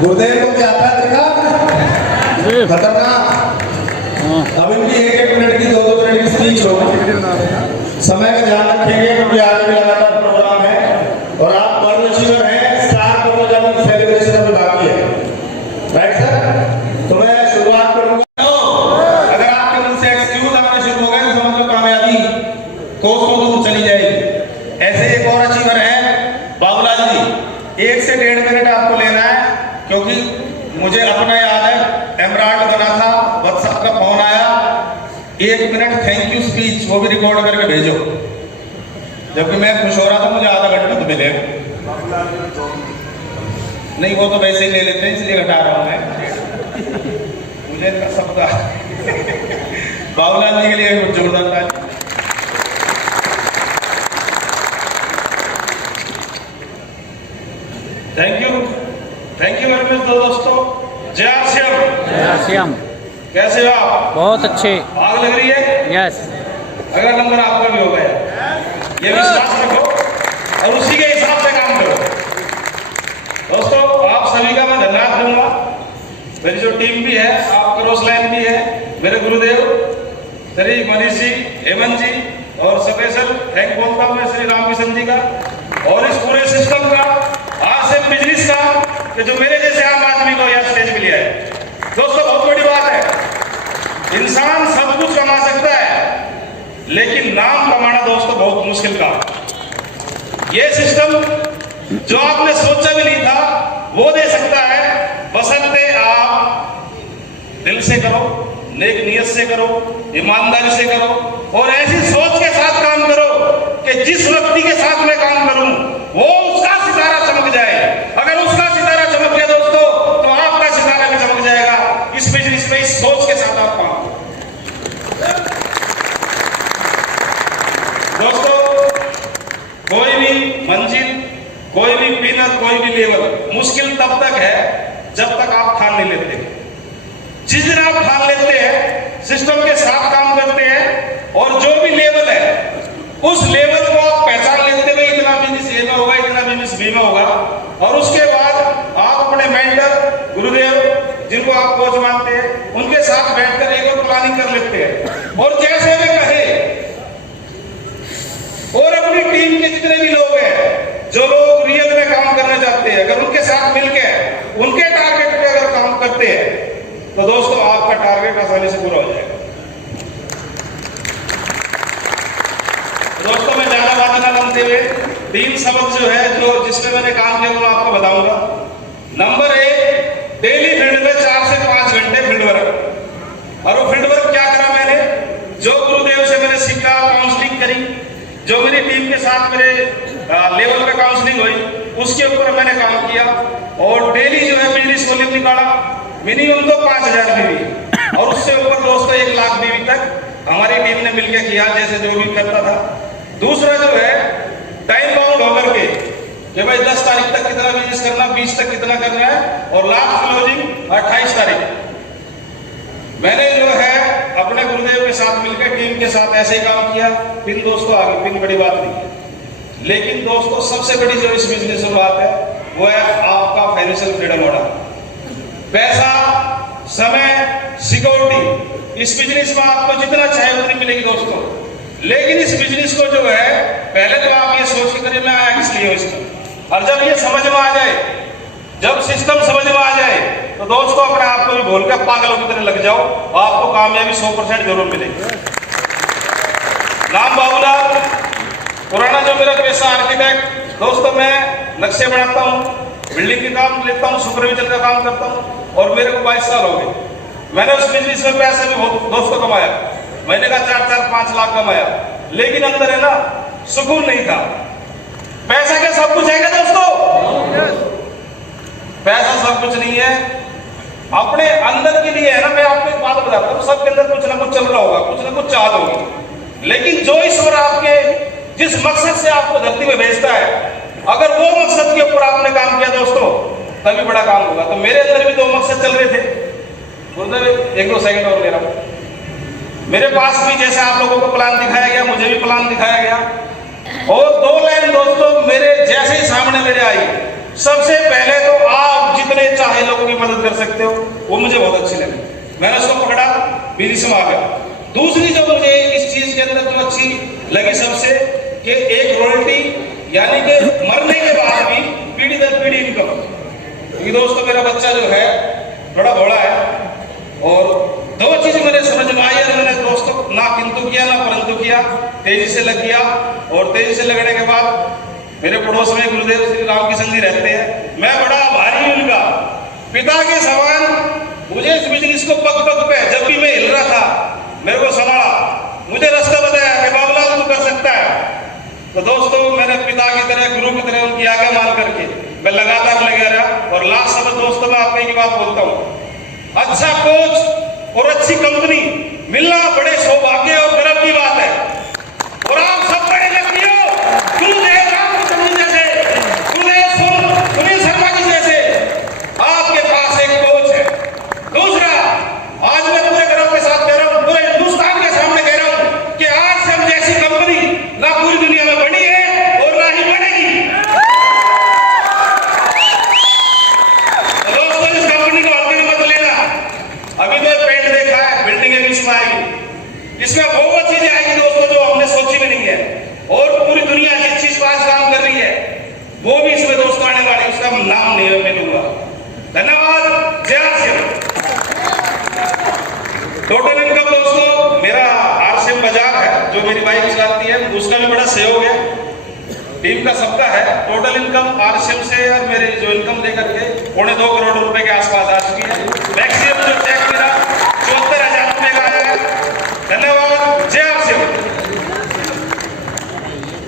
गुरुदेव को क्या आता है देखा? खतरनाक। अब इनकी 1-1 मिनट की 2-2 मिनट की स्पीच होगी। समय का ध्यान रखेंगे क्योंकि आगे भी लगातार प्रोग्राम है। से 1.5 मिनट आपको लेना है, क्योंकि मुझे अपना याद है एमराल्ड बना था, व्हाट्सएप का फोन आया, 1 मिनट थैंक यू स्पीच, वो भी रिकॉर्ड करके भेजो। जबकि मैं खुश हो रहा था, मुझे आधा घंटा तो मिलेगा नहीं, वो तो वैसे ही ले लेते हैं, इसलिए घटा रहा हूं मैं। मुझे इनका सबका बाबूलाल जी के लिए कुछ जोरदार ताली। थैंक यू वेरी मच दोस्तों। जय श्याम। कैसे हो आप? बहुत अच्छे। आग लग रही है? यस। अगला नंबर आपका भी हो गया, ये विश्वास रखो और उसी के हिसाब से काम करो। दोस्तों आप सभी का मैं धन्यवाद दूंगा। मेरी जो टीम भी है, आप क्रॉस लाइन भी है, मेरे गुरुदेव श्री मनीष जी, हेमंत जी, और स्पेशल थैंक बोलता हूँ मैं श्री रामकिशन जी का और इस पूरे सिस्टम का, आज से बिजनेस का, कि जो मेरे जैसे आम आदमी को यह स्टेज मिला है। दोस्तों बहुत बड़ी बात है, इंसान सब कुछ कमा सकता है लेकिन नाम कमाना दोस्तों बहुत मुश्किल काम। ये सिस्टम जो आपने सोचा भी नहीं था वो दे सकता है, बशर्ते आप दिल से करो, नेक नियत से करो, ईमानदारी से करो और ऐसी सोच के साथ काम करो कि जिस व्यक्ति के साथ मैं काम करूं वो उसका सितारा चमक जाए। अगर उसका सितारा चमक गया दोस्तों तो आपका सितारा भी चमक जाएगा। इस बिजनेस में इस सोच के साथ आप काम करो। दोस्तों कोई भी मंजिल, कोई भी पिनर, कोई भी लेवल मुश्किल तब तक है जब तक आप ठान नहीं लेते। जिस दिन आप ठान लेते हैं, सिस्टम के साथ काम करते हैं और जो भी लेवल है उस लेवल को आप पहचान लेते हुए इतना बिजनेस ए में होगा, इतना बिजनेस बी में होगा, और उसके बाद आप अपने मेंटर गुरुदेव जिनको आप कोच मानते हैं उनके साथ बैठकर एक और प्लानिंग कर लेते हैं और जैसे वे कहे, और अपनी टीम के जितने भी लोग हैं जो लोग रियल में काम करना चाहते हैं, अगर उनके साथ मिलकर उनके टारगेट पे अगर काम करते हैं तो दोस्तों आपका टारगेट आसानी से पूरा हो जाएगा। दोस्तों मैं ज्यादा बात ना करते हुए 3 सबक जो है जो जिसमें मैंने काम किया वो आपको बताऊंगा। नंबर 1, डेली फील्ड में 4 से 5 घंटे फील्ड वर्क। और वो फील्ड वर्क क्या करा मैंने, जो गुरुदेव से मैंने सीखा, काउंसलिंग करी, जो मेरी टीम के साथ मेरे लेवल पे काउंसलिंग हुई, उसके ऊपर मैंने काम किया और डेली जो है बिजनेस वॉल्यूम निकाला। मिनिमम तो 5000 बीवी और उससे ऊपर दोस्तों 1 लाख बीवी तक हमारी टीम ने मिलकर किया, जैसे जो भी करता था। दूसरा जो है टाइम बाउंड होकर के कि भाई 10 तारीख तक कितना बिजनेस करना, 20 तक कितना करना है और लास्ट क्लोजिंग 28 तारीख। मैंने जो है अपने गुरुदेव के साथ मिलकर टीम के साथ ऐसे ही काम किया। फिर दोस्तों आगे फिर बड़ी बात नहीं, लेकिन दोस्तों सबसे बड़ी जो इस बिजनेस में बात है वो है आपका फाइनेंशियल फ्रीडम मॉडल। पैसा, समय, सिक्योरिटी, इस बिजनेस में आपको जितना चाहे उतनी मिलेगी दोस्तों। लेकिन इस बिजनेस को जो है पहले तो आप ये सोच के करिए मैं आया किस लिए हूं इसमें, और जब ये समझ में आ जाए, जब सिस्टम समझ में आ जाए तो दोस्तों अपने आप को भी भूल कर पागलों की तरह लग जाओ और आपको कामयाबी 100% जरूर मिलेगी। नाम बाबूलाल, पुराना जो मेरा पेशा आर्किटेक्ट। दोस्तों मैं नक्शे बनाता हूँ, बिल्डिंग के काम लेता हूँ, सुपरविजन का काम करता हूँ और मेरे को 22 साल हो गए। मैंने उस बिजनेस में पैसे भी बहुत दोस्तों कमाया, महीने का 4-5 लाख कमाया, लेकिन अंदर है ना सुकून नहीं था। पैसा क्या सब कुछ है क्या दोस्तों? पैसा सब कुछ नहीं है। अपने अंदर के लिए है ना, मैं आपको एक बात बताता हूँ, सबके अंदर कुछ ना कुछ चल रहा होगा, कुछ ना कुछ चाहत होगी, लेकिन जो ईश्वर आपके जिस मकसद से आपको धरती में भेजता है, अगर वो मकसद के ऊपर आपने काम किया दोस्तों तभी बड़ा काम होगा। तो मेरे अंदर भी 2 मकसद चल रहे थे। गुरुदेव 1-2 सेकंड और ले रहा हूं। मेरे पास भी जैसे आप लोगों को प्लान दिखाया गया, मुझे भी प्लान दिखाया गया और 2 लाइन दोस्तों मेरे जैसे ही सामने मेरे आई। सबसे पहले तो आप जितने चाहे लोगों की मदद कर सकते हो, वो मुझे बहुत अच्छी लगी, मैंने उसको पकड़ा, बिजनेस में आ गया। दूसरी जो मुझे इस चीज के अंदर जो अच्छी लगी सबसे, कि एक रॉयल्टी, यानी कि मरने के बाद भी पीढ़ी दर पीढ़ी इनकम। क्योंकि दोस्तों मेरा बच्चा जो है बड़ा भोला है और 2 चीज मेरे समझ में आई और मैंने दोस्तों ना किंतु किया ना परंतु किया, तेजी से लग गया और तेजी से लगने के बाद मेरे पड़ोस में गुरुदेव श्री राम किशन जी रहते हैं, मैं बड़ा आभारी हूं उनका। पिता के समान मुझे इस बिजनेस को पग पग पे जब भी मैं हिल रहा था मेरे को संभाला, मुझे रास्ता बताया कि बाबूलाल तू कर सकता है। तो दोस्तों मेरे पिता की तरह, गुरु की तरह उनकी आज्ञा मान करके मैं लगातार लगा रहा। और लास्ट समय दोस्तों मैं आपको एक बात बोलता हूँ, अच्छा कोच और अच्छी कंपनी मिलना बड़े सौभाग्य और गर्व की बात है। और आप सब बड़े व्यक्तियों, गुरुदेव रामचंद्र जी जैसे, गुरुदेव सुनील शर्मा जी जैसे आपके पास एक कोच है। दूसरा, आज मैं पूरे गर्व के साथ कह रहा हूं, पूरे हिंदुस्तान के सामने कह रहा हूं कि आज से हम जैसी कंपनी ना पूरी दुनिया में बनी है और ना ही बनेगी। तो दोस्तों इस कंपनी को हल्के में मत लेना। अभी तो पेंट देखा है, बिल्डिंग एक इसमें आएगी, इसमें बहुत चीजें आएगी दोस्तों जो हमने सोची भी नहीं है। और पूरी दुनिया जिस चीज पर आज काम कर रही है वो भी इसमें दोस्तों आने वाली, उसका नाम नहीं मैं लूंगा। धन्यवाद। जय आरसीएम। टोटल इनकम दोस्तों मेरा आरसीएम बाजार है जो मेरी बाइक चलाती है, उसका भी बड़ा सहयोग है, टीम का सबका है। टोटल इनकम आरसीएम से और मेरे जो इनकम लेकर के 2.25 करोड़ रुपए के आसपास आ चुकी है। मैक्सिमम जो चेक मेरा 74,000 रुपए का आया है। धन्यवाद। जय आरसीएम।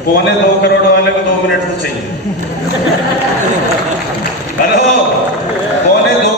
2.25 करोड़ वाले को 2 मिनट तो चाहिए। हेलो 2.25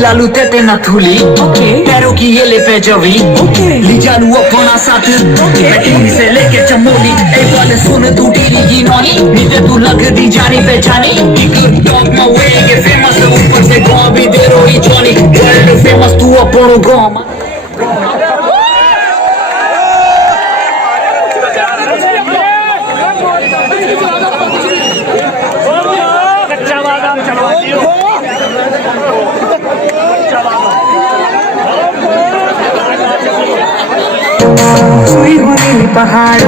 लालू तेते ना थूली पैरों की ये ले पे जवी लीजालू अपना साथ बैटिंग से लेके चमोली एक वाले सुन तू टीरी की नौनी नीचे तू लग दी जानी पहचानी एक टॉप में वेगे फेमस ऊपर से गाँव भी दे रोई जॉनी वर्ल्ड फेमस तू अपनो गाँव पहाड़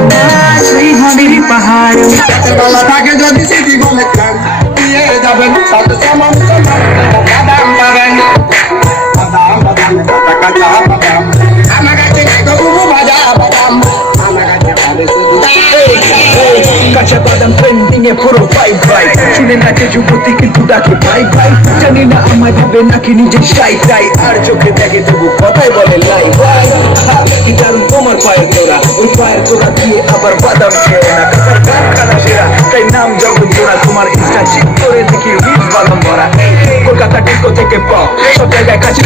Kaca badan trending e puro vibe vibe Chile na ke jubuti kintu dake bye bye Jani na amai bhabe na ki nije shy shy Ar chokhe dekhe tobu kothai bole lie bye Ki darun tomar fire tora Oi fire tora diye abar badam kheye na Kasar gan kana shera Tai naam jokh jora Tomar insta check kore dekhi reels badam bora Kolkata disco theke pop Sob jagay kachi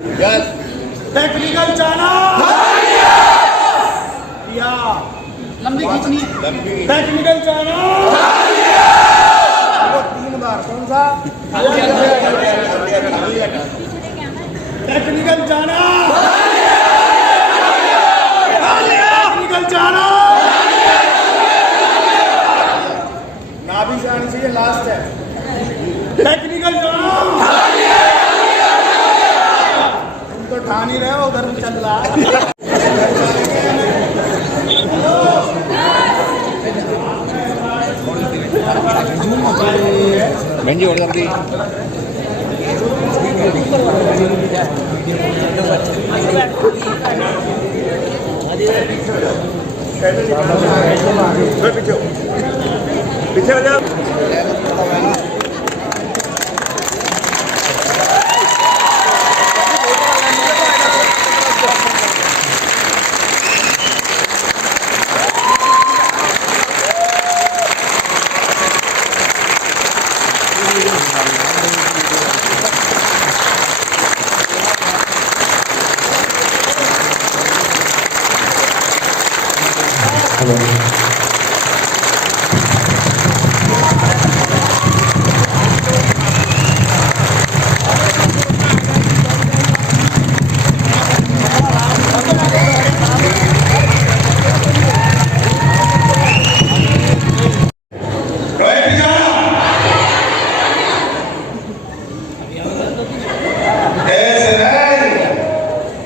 technical जाना या लंबी खींचनी technical जाना वो 3 बार कौन सा technical जाना technical जाना ना भी जानी चाहिए लास्ट है टेक्निकल जाना तुम तो ठान ही रहे हो उधर भी चल रहा है बहन और जल्दी पीछे आ जा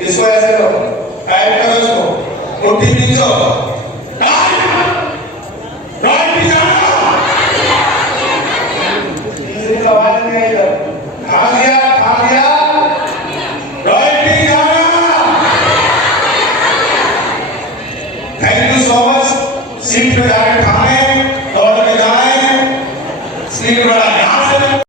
इसको ऐसे लो टाइट करो इसको मुट्ठी खींचो टाइट भी जाना किसी का आवाज नहीं आई इधर खा लिया टाइट भी जाना thank you so much seat पे जाके खाएं दौड़ के जाएं सीट बड़ा यहाँ से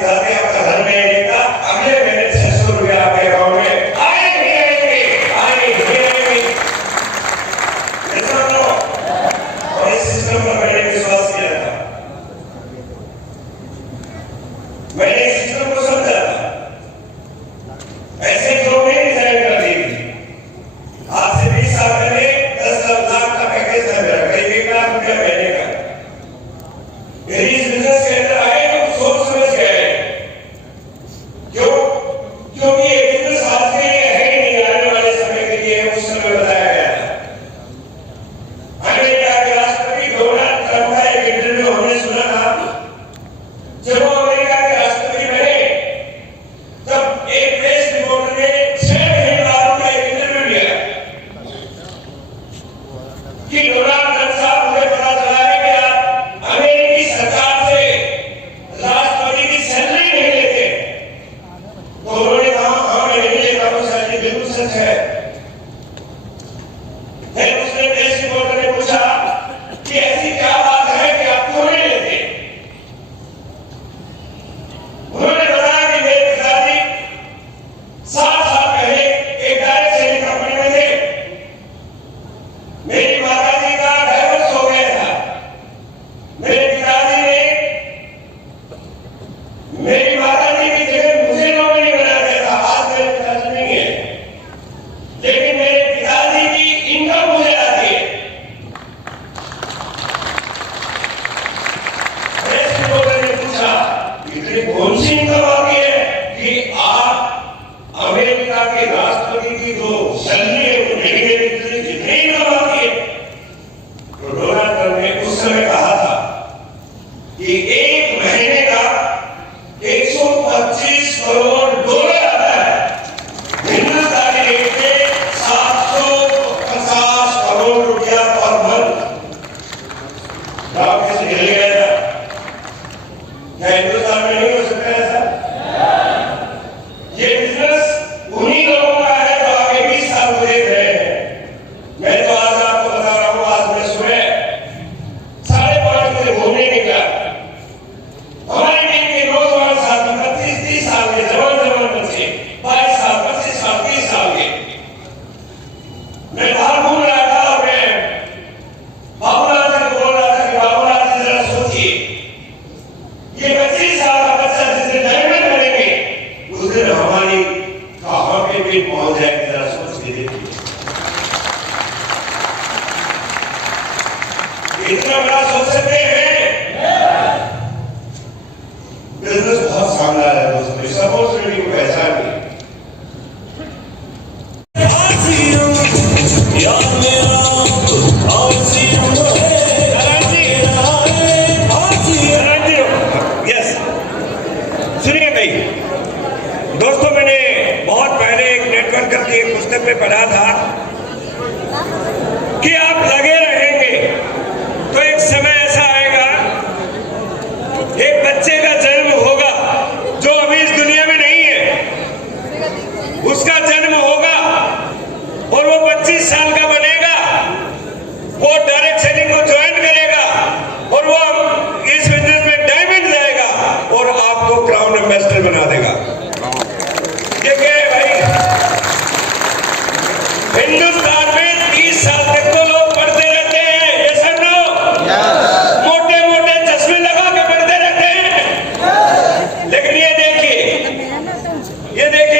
पिताजी आपका धन नहीं देता, अगले महीने 600 रुपया आपके अकाउंट में आएंगे। ऐसा लो, और इस सिस्टम पर मैंने विश्वास किया था, मैंने इस सिस्टम को समझा था। ऐसे लोग नहीं डिजाइन कर दी थी। आज से 20 साल पहले 10 लाख का पैकेज था मेरा, करीब 1 लाख रुपया महीने का। मेरी इस बिजनेस के अंदर आए तो सोच समझ गए। क्यों? क्योंकि ये बिजनेस आज के लिए है ही नहीं, आने वाले समय के लिए उस समय बताया गया था। अमेरिका के राष्ट्रपति डोनाल्ड ट्रंप का एक इंटरव्यू हमने सुना था। जब वो अमेरिका के राष्ट्रपति बने तब एक प्रेस रिपोर्टर ने 6 महीने बाद उनका एक इंटरव्यू लिया कि डोनाल्ड ट्रंप साहब, मुझे पता चला है कि आप अमेरिकी सरकार से राष्ट्रपति की सैलरी नहीं लेते। तो उन्होंने कहा, हाँ मैं नहीं लेता हूँ सैलरी, बिल्कुल सच है। फिर उसने प्रेस रिपोर्टर ने पूछा कि ऐसी क्या बात है कि आप क्यों नहीं लेते? उन्होंने बताया कि मेरे पिताजी 7 साल पहले एक डायरेक्ट सेलिंग कंपनी में थे। मेरी माताजी का डाइवोर्स हो गया था। मेरे पिताजी ने मेरी माताजी की जगह मुझे नौकरी बना दिया था। आज मेरे पिताजी नहीं है, लेकिन मेरे पिताजी की इनकम मुझे आती है। प्रेस रिपोर्टर ने पूछा, इतनी कौन सी इनकम आती है कि आप अमेरिका के राष्ट्रपति की जो सैलरी है वो नहीं दे, कितनी इनकम आती है? तो डोनाल्ड ट्रंप ने उस समय कहा था कि एक महीने का 125 करोड़ डॉलर आता है। हिंदुस्तानी रेट में 750 करोड़ रुपया पर मंथ। आप कैसे हिल गया था? क्या हिंदुस्तान में नहीं हो सकता ऐसा? ये बिजनेस उन्हीं लोगों का है जो आगे 20 साल को देख रहे हैं। मैं तो आज आपको बता रहा हूं, आज मैं सुबह 5:30 बजे घूमने निकला। हमारी टीम के नौजवान साथी 25-30 साल के जवान बच्चे, 22 साल, 25 साल, 30 साल के, मैं बाहर घूम रहा था और मैं बाबूलाल जी को बोल रहा था कि बाबूलाल जी जरा सोचिए, ये 25 साल का बच्चा जिस दिन डायमंड करेंगे उस दिन हमारी कहां पे भी पहुंच जाएगी, जरा सोच के देखिए। इतना बड़ा सोच सकते हैं? बिजनेस बहुत शानदार है दोस्तों, सपोर्ट रेडी को पहचान नहीं। यस, सुनिए भाई दोस्तों, मैंने बहुत पहले एक नेटवर्कर की एक पुस्तक में पढ़ा था कि आप लगे रहेंगे तो एक समय ऐसा आएगा, एक बच्चे का जन्म होगा जो अभी इस दुनिया में नहीं है, उसका जन्म होगा और वो 25 साल का बनेगा, वो डायरेक्ट सेलिंग को ज्वाइन करेगा और वो इस बिजनेस में डायमंड जाएगा और आपको क्राउन एम्बेसडर बना देगा। ये क्या है भाई? हिंदुस्तान में 30 साल तक तो लोग पढ़ते रहते हैं, ये सब लोग मोटे मोटे चश्मे लगा के पढ़ते रहते हैं। लेकिन ये देखिए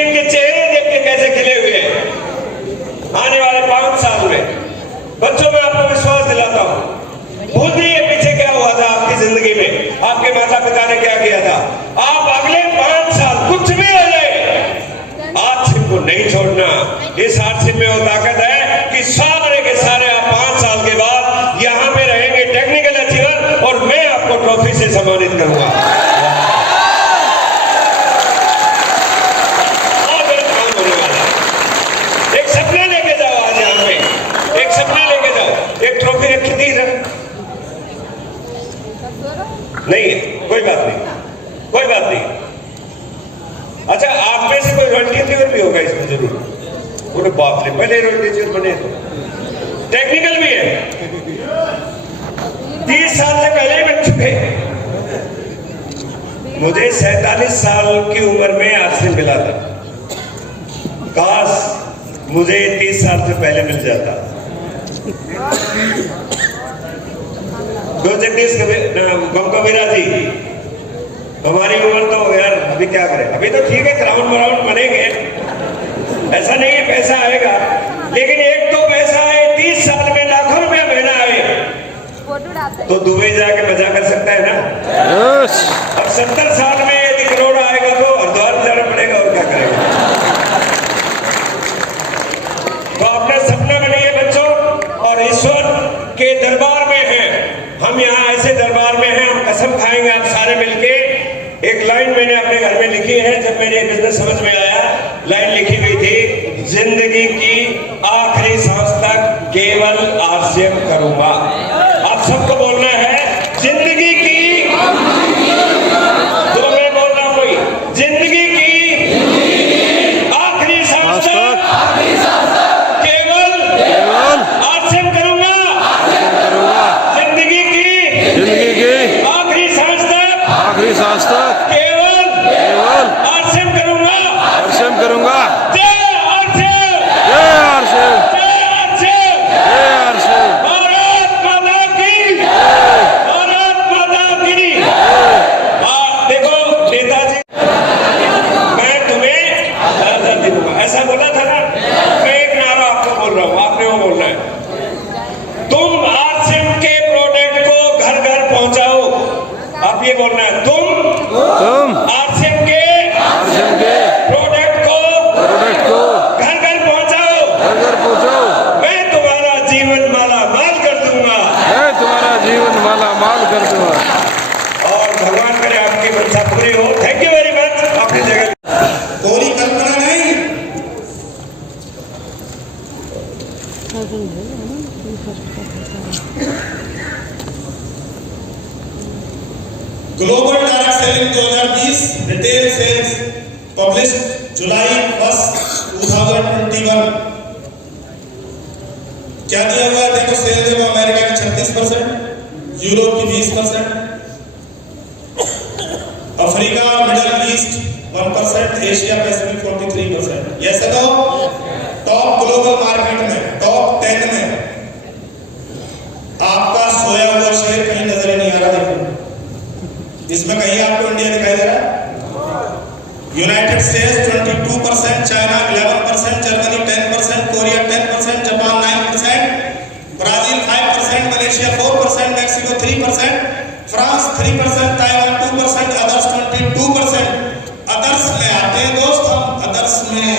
इनके चेहरे देख के कैसे खिले हुए हैं। आने वाले 5 साल में बच्चों, में आपको विश्वास दिलाता हूं, भूल जाइए पीछे क्या हुआ था आपकी जिंदगी में, आपके माता पिता ने क्या किया था। आप अगले 5 साल कुछ भी हो जाए, आर्थिक को नहीं छोड़ना। इस आर्थिक में वो ताकत है कि सारे के सारे आप 5 साल के बाद यहां पे रहेंगे टेक्निकल अचीवर, और मैं आपको ट्रॉफी से सम्मानित करूंगा। और मेरा काम होने वाला है। एक सपना लेके जाओ, आज यहां पे एक सपना लेके जाओ। एक ट्रॉफी रखी थी इधर नहीं है, कोई बात नहीं, कोई बात नहीं। अच्छा, आप में से कोई रॉयल्टी भी होगा इसमें जरूर। बोले बाप रे, पहले रॉयल्टी बने तो टेक्निकल भी है, 30 साल से पहले ही बन चुके। मुझे 47 साल की उम्र में आरसीएम मिला था। काश मुझे 30 साल से पहले मिल जाता। दो जगदीश गमकबीरा जी, हमारी उम्र तो यार अभी क्या करें, अभी तो ठीक है, ग्राउंड व्राउंड बनेंगे, ऐसा नहीं है पैसा आएगा, लेकिन एक तो पैसा आए 30 साल में लाखों रुपया महीना आए तो दुबई जाके मजा कर सकता है ना। अब 70 साल में यदि करोड़ आएगा तो हरिद्वार जाना पड़ेगा, और क्या करेगा। तो अपने सपने बनाइए बच्चों, और ईश्वर के दरबार में हैं हम, यहाँ ऐसे दरबार में हैं, हम कसम खाएंगे आप सारे मिलके। एक लाइन मैंने अपने घर में लिखी है, जब मेरे बिजनेस समझ में आया, लाइन लिखी हुई थी, जिंदगी की आखिरी सांस तक केवल आरसीएम करूंगा। आप सबको बोलना है जिंदगी की, तो मैं बोल रहा हूं कोई, जिंदगी की आखिरी सांस तक केवल आरसीएम करूंगा। जिंदगी की आखिरी सांस तक केवल आरसीएम करूंगा। जय आरसीएम, जय आरसीएम, जय आरसीएम, जय आरसीएम। भारत माता की, भारत माता की। देखो नेताजी, मैं तुम्हें 1000 दूंगा, ऐसा बोला था ना। मैं एक नारा आपको बोल रहा हूँ, आपने वो बोलना है, तुम आरसीएम के प्रोडक्ट को घर घर पहुंचाओ। आप ये बोलना है, तुम आरसीएम के प्रोडक्ट को घर घर पहुंचाओ। मैं तुम्हारा जीवन माला माल कर दूंगा। और भगवान करे आपकी मंशा पूरी हो। Thank you very much. अपनी जगह कोई कल्पना नहीं। Global direct selling 2020 retail sales published July 1, 2021। क्या दिया हुआ है देखो, सेल देखो, अमेरिका की 36%, यूरोप की 20%, Africa middle east 1%, Asia Pacific 43%। ये सब टॉप ग्लोबल मार्केट में, टॉप 10 में आपका सोया हुआ शेयर कहीं नजर ही नहीं आ रहा। देखो इसमें कहीं आपको इंडिया दिखाई दे रहा है? United states 22%, China 11%, Germany 10%, Korea 10%, Japan 9%, Brazil 5%, Malaysia 4%, Mexico 3%, France 3%, Taiwan 2%, others 22%। Others में आते हैं दोस्त हम, अदर्स में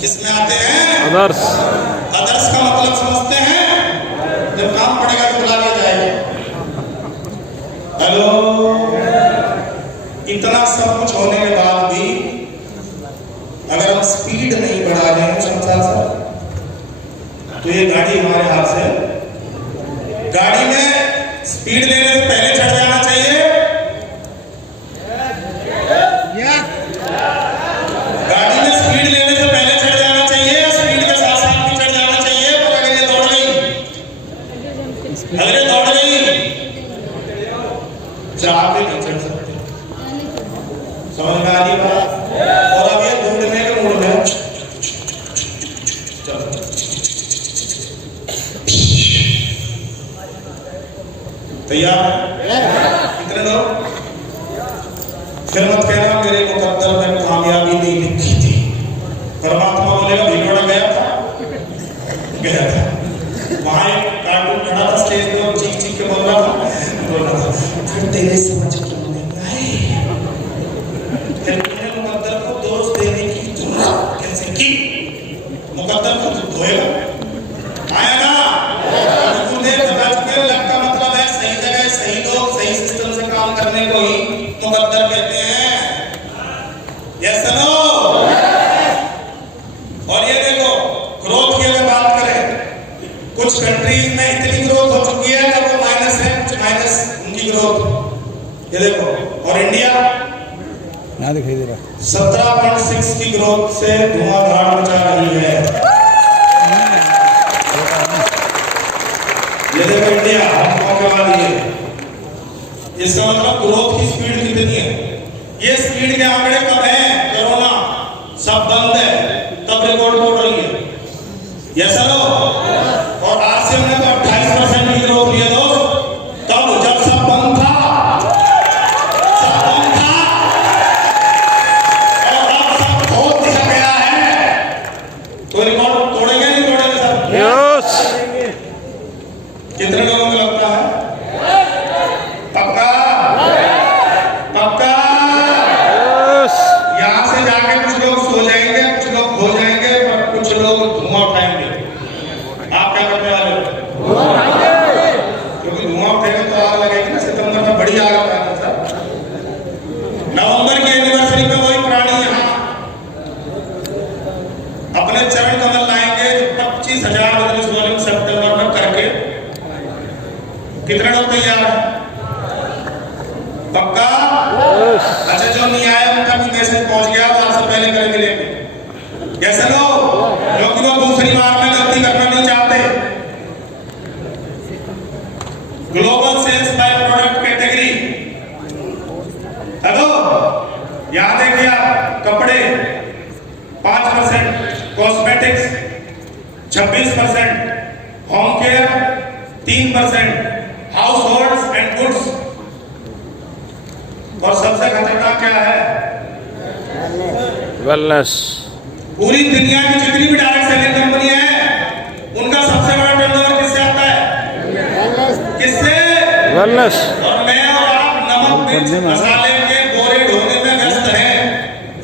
किसमें आते हैं? अदर्स का मतलब समझते हैं? जब काम पड़ेगा तो बुला के जाएंगे। हेलो, इतना सब कुछ होने के बाद भी अगर हम स्पीड नहीं बढ़ा रहे हैं संसार से, तो ये गाड़ी हमारे हाथ से। गाड़ी में स्पीड लेने से पहले चढ़ जाना चाहिए, गाड़ी में स्पीड लेने से पहले चढ़ जाना चाहिए, स्पीड के साथ साथ भी चढ़ जाना चाहिए। पर अगर ये दौड़ गई, चाह पे नहीं चढ़ सकते। समझ में आ रही बात? और अब ये ढूंढने के मूड में चलो तैयार है? कितने लोग? फिर मत कहना मेरे मुकद्दर में कामयाबी नहीं लिखी थी। परमात्मा बोलेगा भिगोड़ा गया था वहां एक कार्टून खड़ा था स्टेज पे और चीख चीख के बोल रहा था फिर तेरे समझ क्यों नहीं आए? फिर तूने मुकद्दर को दोष देने की जरूरत कैसे की? मुकद्दर को तू धोएगा आया ना? तूने बता चुके लक का मतलब है सही जगह सही लोग सही सिस्टम से काम करने को ही मुकद्दर कहते हैं। Yes no? और ये देखो ग्रोथ की अगर बात करें, कुछ कंट्रीज में इतनी ग्रोथ हो चुकी है कि वो माइनस है, कुछ माइनस उनकी ग्रोथ। ये देखो, और इंडिया यहाँ दिखाई दे रहा 17.6 की ग्रोथ से धुआंधार मचा रही है। ये देखो इंडिया, हम के बाद इसका मतलब ग्रोथ की स्पीड कितनी है। ये स्पीड के आंकड़े कब है? कोरोना सब बंद है तब रिकॉर्ड तोड़ रही है। Yes hello. और आज से हमने तो 28% की ग्रोथ लिया दोस्त, तब जब सब बंद था, सब बंद था, और अब सब खोल दिया गया है, तो रिकॉर्ड तोड़ेंगे नहीं तोड़ेंगे सर? यस। कितने लोगों को लगता है? पक्का? पक्का? यहां से जाके कुछ लोग सो जाएंगे, कुछ लोग खो जाएंगे, और कुछ लोग धुआं उठाएंगे। आप क्या करने वाले हो? क्योंकि धुआं उठेगा तो आग लगेगी ना। सितंबर में बड़ी आग लगाना सर। नवंबर की एनिवर्सरी में वही प्राणी यहाँ अपने चरण कमल लाएंगे जो 25,000 बिजनेस वॉल्यूम सितंबर में करके। कितने लोग तैयार हैं? पक्का? अच्छा, जो नहीं आया उनका भी मैसेज पहुंच गया, वो आपसे पहले करके लेंगे। कैसे लोग? क्योंकि वो दूसरी बार में गलती करना नहीं चाहते। Global sales by product category. Hello, यहां देखिए आप, कपड़े 5%, cosmetics 26%, home care 3%, households and goods, और सबसे खतरनाक क्या है? वेलनेस। पूरी दुनिया की जितनी भी डायरेक्ट सेलिंग कंपनियां हैं, उनका सबसे बड़ा टर्नओवर किससे आता है? किससे? वेलनेस। और मैं और आप नमक मिर्च मसाले के बोरे ढोने में व्यस्त हैं,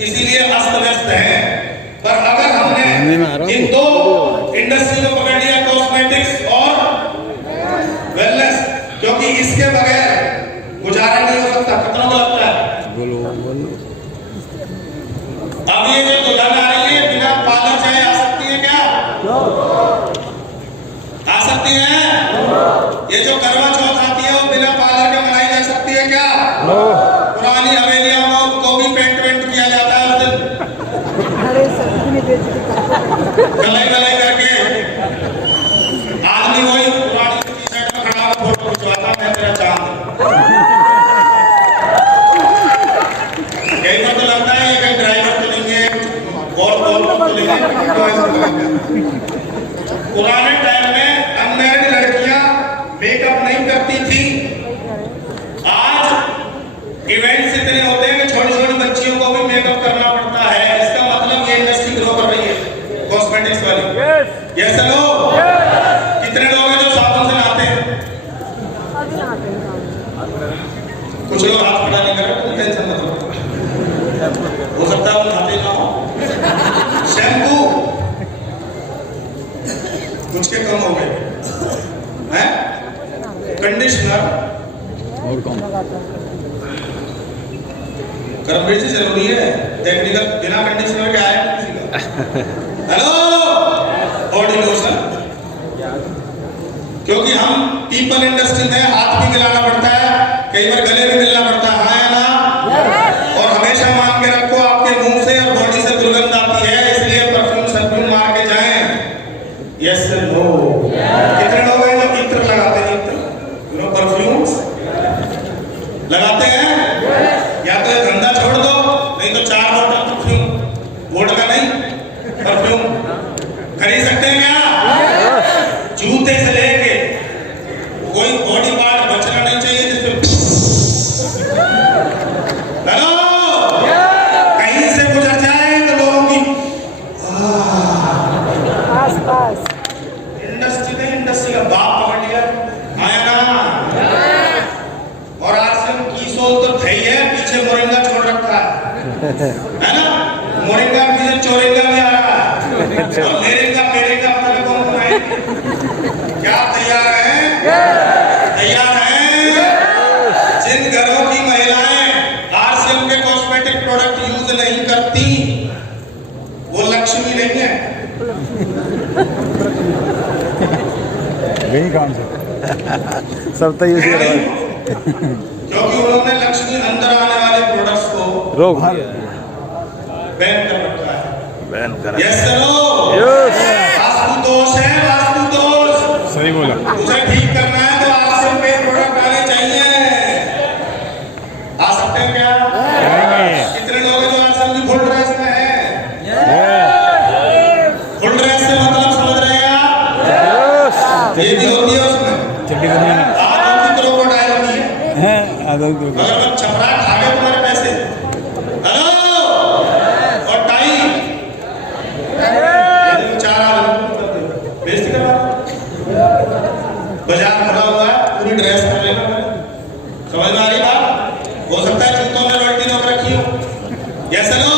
इसीलिए अस्त व्यस्त हैं। पर अगर हमने इन दो इंडस्ट्री को पकड़ लिया, कॉस्मेटिक्स और वेलनेस, क्योंकि इसके बगैर गुजारा नहीं हो सकता। कितनों को लगता है? अब ये जो दुल्हन आ रही है, बिना पार्लर जाए आ सकती है क्या? आ सकती है? ये जो करवा चौथ आती है, वो बिना पार्लर के मनाई जा सकती है क्या? पुरानी हवेलियों को भी पेंट वेंट किया जाता है उस दिन, गलाई गलाई करके। आदमी वही पुरानी टी-शर्ट में खड़ा होकर फोटो खिंचवाता, मैं तेरा चांद। कई बार तो लगता है ये कहीं ड्राइवर तो नहीं है, गोल तो नहीं है। पुराने टाइम में अनमैरिड लड़कियां मेकअप नहीं करती थी। आज इवेंट्स इतने होते हैं कि छोटी छोटी बच्चियों को भी मेकअप करना पड़ता है। इसका मतलब ये इंडस्ट्री ग्रो कर रही है, कॉस्मेटिक्स वाली। Yes hello. कितने लोग हैं जो साबुन से नहाते हैं? कुछ लोग हाथ खड़ा नहीं कर रहे, टेंशन मत लो, हो सकता है वो नहाते ना हो। शैम्पू कुछ के कम हो गए हैं, कंडीशनर और कौन? गर्म मिर्ची जरूरी है, टेक्निकल बिना कंडीशनर के आया किसी का? Hello, body lotion. क्योंकि हम पीपल इंडस्ट्री में हाथ भी मिलाना पड़ता है, कई बार गले भी मिलना पड़ता है, हाँ या ना? और हमेशा मान के रखो, आपके मुंह से और बॉडी से दुर्गंध आती है, इसलिए परफ्यूम सरफ्यूम मार के जाएं। Yes no. कितने लोग हैं जो इत्र लगाते हैं? इत्र, परफ्यूम्स लगाते हैं? या तो ये धंधा छोड़ दो, नहीं तो 4 बोतल परफ्यूम, वोडका नहीं, परफ्यूम खरीद सकते हैं क्या? जूते से लेके कोई बॉडी पार्ट बचना नहीं चाहिए जिससे हेलो कहीं से गुजर जाए तो लोगों की इंडस्ट्री का बाप पकड़ लिया, आया ना? और आरसीएम की सोच तो थई है, पीछे मोरिंगा छोड़ रखा है ना? मोरिंगा पीछे चोरिंगा भी आ रहा है, और मेरेंगा पता नहीं कौन कौन है। क्या तैयार हैं? तैयार हैं? जिन घरों की महिलाएं आरसीएम के कॉस्मेटिक प्रोडक्ट यूज नहीं करती, वो लक्ष्मी नहीं है। वही काम से सब तो ये क्योंकि उन्होंने लक्ष्मी अंदर आने वाले प्रोडक्ट्स को रोक बैन कर रखा है। बैन करा। यस चलो। यस। वास्तु दोष है, वास्तु दोष। सही बोला। उसे ठीक करना है तो आरसीएम पे प्रोडक्ट आने चाहिए। मगर मैं छपरा खा गए तुम्हारे पैसे। हेलो और टाई ये 4 आदमी बेइज्जती करवा बाजार भरा हुआ है, पूरी ड्रेस कर लेना। समझ में आ रही बात? हो सकता है जूतों में रॉयल्टी लोग रखी हो। यस लो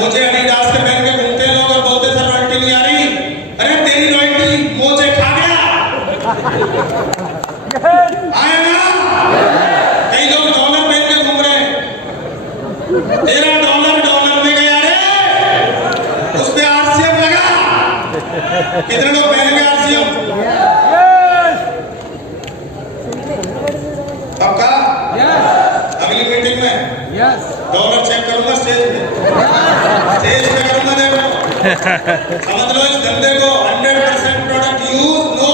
मोजे एडिडास के पहन के घूमते लोग और बोलते सर रॉयल्टी नहीं आ रही। अरे तेरी रॉयल्टी मोजे खा गया आया ना। कई लोग डॉलर पहन के घूम रहे हैं, तेरा डॉलर में गया रे, उस पे आरसीएम लगा। कितने लोग पहनेंगे आरसीएम? पक्का? अगली मीटिंग में डॉलर चेक करूंगा स्टेज पे करूंगा। देखो समझ लो इस धंधे को 100% प्रोडक्ट यूज नो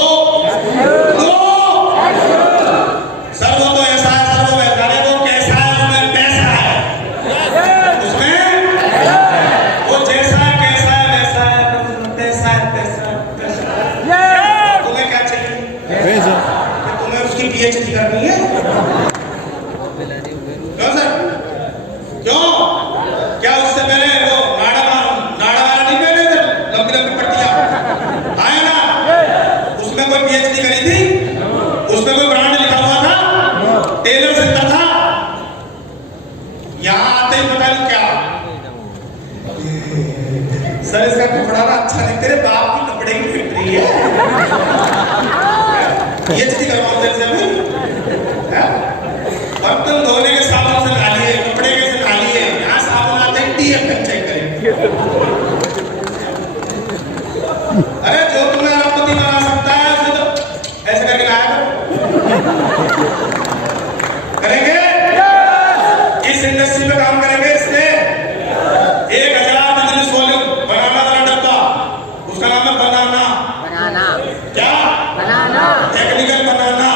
सर। वो तो ऐसा है सर, वो वैसा है, वो कैसा है, उसमें पैसा है, उसमें वो जैसा है कैसा है वैसा है, पैसा है पैसा। तुम्हें क्या चाहिए? तुम्हें उसकी पीएचडी करनी है? क्यों सर? क्यों? क्या उससे पहले वो नाड़ा वाला नहीं पहने थे, लंबी पट्टियां आया ना, उसमें कोई पीएचडी करी थी? उसमें कोई ब्रांड लिखा हुआ था? टेलर सिलता था? यहां आते ही पता नहीं क्या सर इसका कपड़ा ना अच्छा नहीं, तेरे बाप की कपड़े की फैक्ट्री है। पीएचडी करवाओ तेरे से बर्तन धोने के साबुन से खा लिए, कपड़े के से खा लिए, यहाँ साबुन आते ही टीएफ चेक करें। अरे जो तुम्हें अरबपति बना सकता है उसे तो ऐसे करके लाया करेंगे। इस इंडस्ट्री में काम करेंगे, इससे 1000 बिजनेस वॉल्यूम बनाना वाला डब्बा, उसका नाम है बनाना। क्या? टेक्निकल बनाना।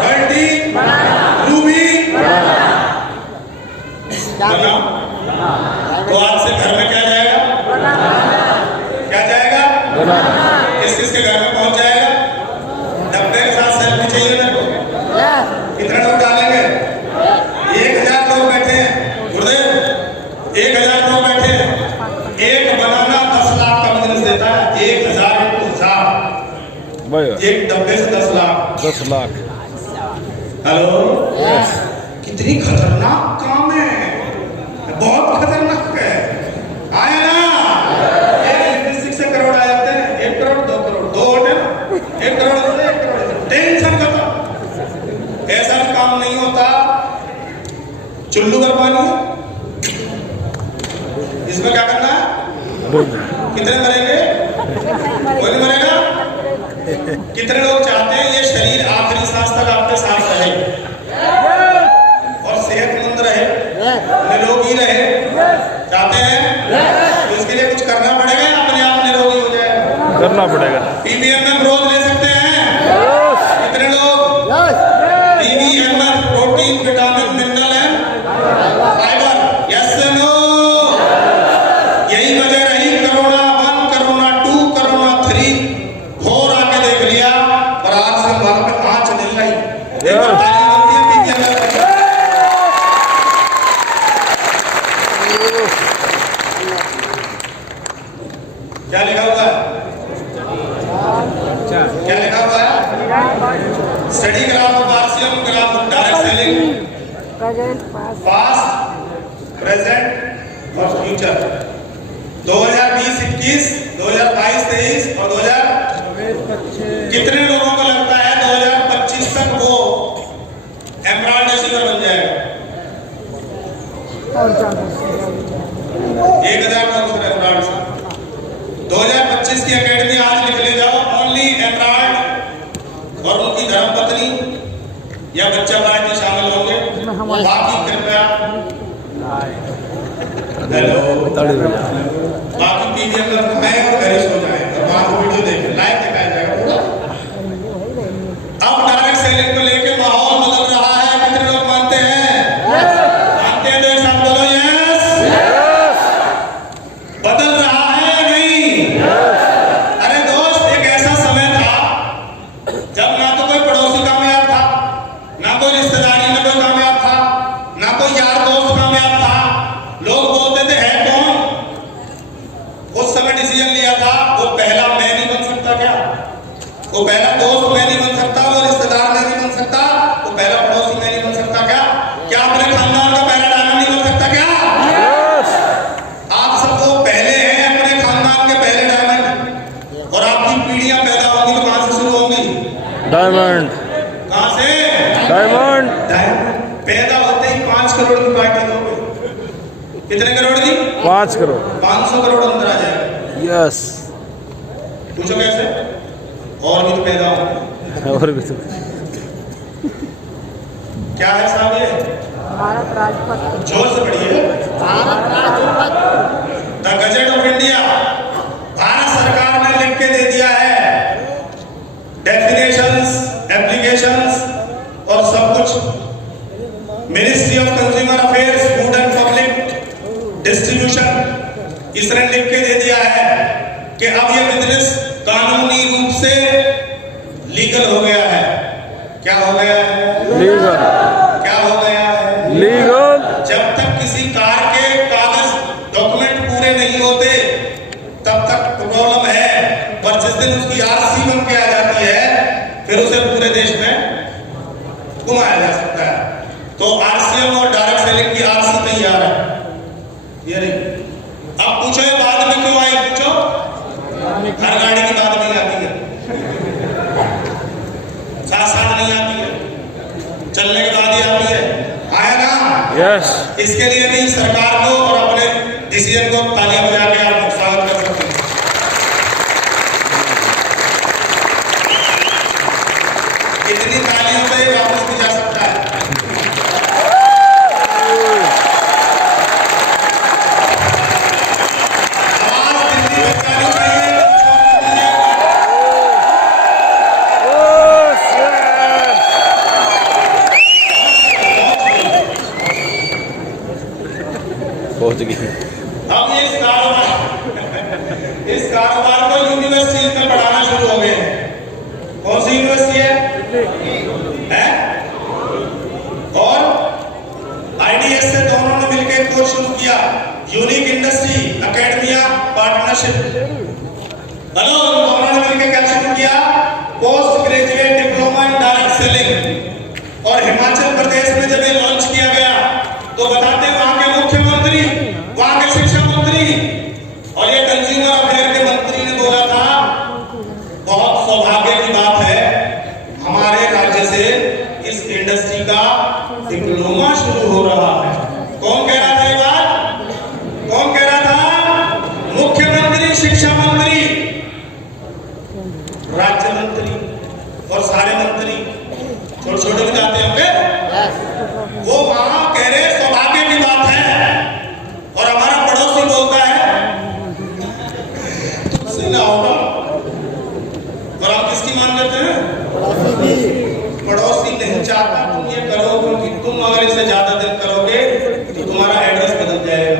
रॉयल्टी रूबी बना। तो आज से घर में क्या जाएगा? क्या जाएगा? किस किस के घर में पहुंच जाएगा? डब्बे के साथ सेल्फी चाहिए मेरे को। कितने लोग डालेंगे? 1000 लोग बैठे हैं गुरुदेव, 1000 लोग बैठे हैं। एक बनाना 10 लाख का बिजनेस देता है। 1000 एक डब्बे से 10 लाख। हेलो कितनी खतरनाक काम है, बहुत खतरनाक है। आया ना, एक लिपस्टिक से करोड़ आ जाते हैं। 1 करोड़ 2 करोड़ 2 होते ना, 1 करोड़ से 1 करोड़ टेंशन खत्म। ऐसा काम नहीं होता। चुल्लू करवानी है, इसमें क्या करना है? कितने मरेंगे? कोई नहीं मरेगा। कितने लोग चाहते हैं ये शरीर आखिरी सांस तक आपके साथ रहे और सेहतमंद रहे, निरोगी रहे? चाहते हैं? तो इसके लिए कुछ करना पड़ेगा या अपने आप निरोगी हो जाएगा? करना पड़ेगा। पीवीएम में ग्रोथ ले सकते हैं? कितने लोग? पीवीएम में प्रोटीन, विटामिन, मिनरल है, फाइबर। Yes no? यही वजह रही कोरोना 1, कोरोना 2, कोरोना 3 घोर आके देख लिया, पर आज से हमारे पे आंच नहीं आई। एक बार ताली बनती है पीवीएम में। क्या लिखा हुआ है? क्या लिखा हुआ है? Study graph of RCM, graph of direct selling, past, present और फ्यूचर। 2020-21, 2022-23 और 2025। कितने लोगों को लगता है 2025 तक वो एमराल्ड अचीवर बन जाएगा? 1000 लोग सिर्फ एमराल्ड से। 2025 की एकेडमी आज लिख ले जाओ, ओनली एमराल्ड और उनकी धर्मपत्नी या बच्चा बाहर में शामिल होंगे। बाकी कृपया बाकी पीवीएम में खाएं और घर सो जाएं और वहां वीडियो देखें, लाइव दिखाया जाएगा। अब डायरेक्ट सेलिंग को लेके माहौल बदल रहा है। कितने लोग मानते हैं? मानते हैं तो एक साथ बोलो यस। बदल रहा है नहीं? अरे दोस्त, एक ऐसा समय था जब ना तो कोई पड़ोसी डायमंड कहां से? डायमंड पैदा होते ही 5 करोड़ की पार्टी दोगे। कितने करोड़ की? 5 करोड़ 500 करोड़ अंदर आ जाएगा। यस पूछो कैसे? और भी तो पैदा हो। और भी तो क्या है साहब ये? भारत राजपथ। जोर से पढ़िए। Bharat Rajpath. The gazette of India Bharat सरकार ने लिख के दे दिया है, डेफिनेशंस, एप्लीकेशंस और सब कुछ। Ministry of consumer affairs, food and public distribution, इसने लिख के दे दिया है कि अब ये बिजनेस कानूनी रूप से लीगल हो गया है। क्या हो गया है? लीगल। क्या हो गया है? लीगल। जब तक किसी कार के कागज डॉक्यूमेंट पूरे नहीं होते तब तक प्रॉब्लम है, और जिस दिन उसकी आरसी बन के आ जाती है फिर उसे पूरे देश में घुमाया जा सकता है। तो आरसीएम और डायरेक्ट सेलिंग की आरसी तैयार है। ये नहीं। अब पूछो ये बाद में क्यों आई? पूछो। हर गाड़ी की बाद में आती है, साथ साथ नहीं आती है, चलने के बाद ही आती है। आया ना? यस। इसके लिए भी सरकार को और अपने डिसीजन को तालियां बजा के आप स्वागत कर सकते हैं। इतनी तालियों पे वापस भी जा सकता है। आवाज दिल्ली में जानी चाहिए। पहुंच गई। हम इस कारोबार को यूनिवर्सिटी में पढ़ाना शुरू हो गए हैं। कौन सी यूनिवर्सिटी है? और आईडीएस से दोनों ने मिलकर एक कोर्स शुरू किया, unique industry academia partnership. Hello, दोनों ने मिलकर क्या शुरू किया? Post graduate diploma in direct selling. और हिमाचल प्रदेश में जब ये लॉन्च किया गया तो बताते वहां के मुख्यमंत्री, वहां के शिक्षा मंत्री और ये कंज्यूमर अफेयर के मंत्री ने बोला था, बहुत सौभाग्य की बात है हमारे राज्य से इस इंडस्ट्री का डिप्लोमा शुरू हो रहा है। कौन कह रहा था ये बात? कौन कह रहा था? मुख्यमंत्री, शिक्षा मंत्री, राज्य मंत्री और सारे मंत्री, छोटे छोटे भी जाते होंगे, वो वहां कह रहे सौभाग्य की बात है। और हमारा पड़ोसी बोलता है तुमसे ना होगा। और आप किसकी मान लेते हैं? पड़ोसी नहीं चाहता तुम ये करो, क्योंकि तुम अगर इसे ज्यादा दिन करोगे तो तुम्हारा एड्रेस बदल जाएगा।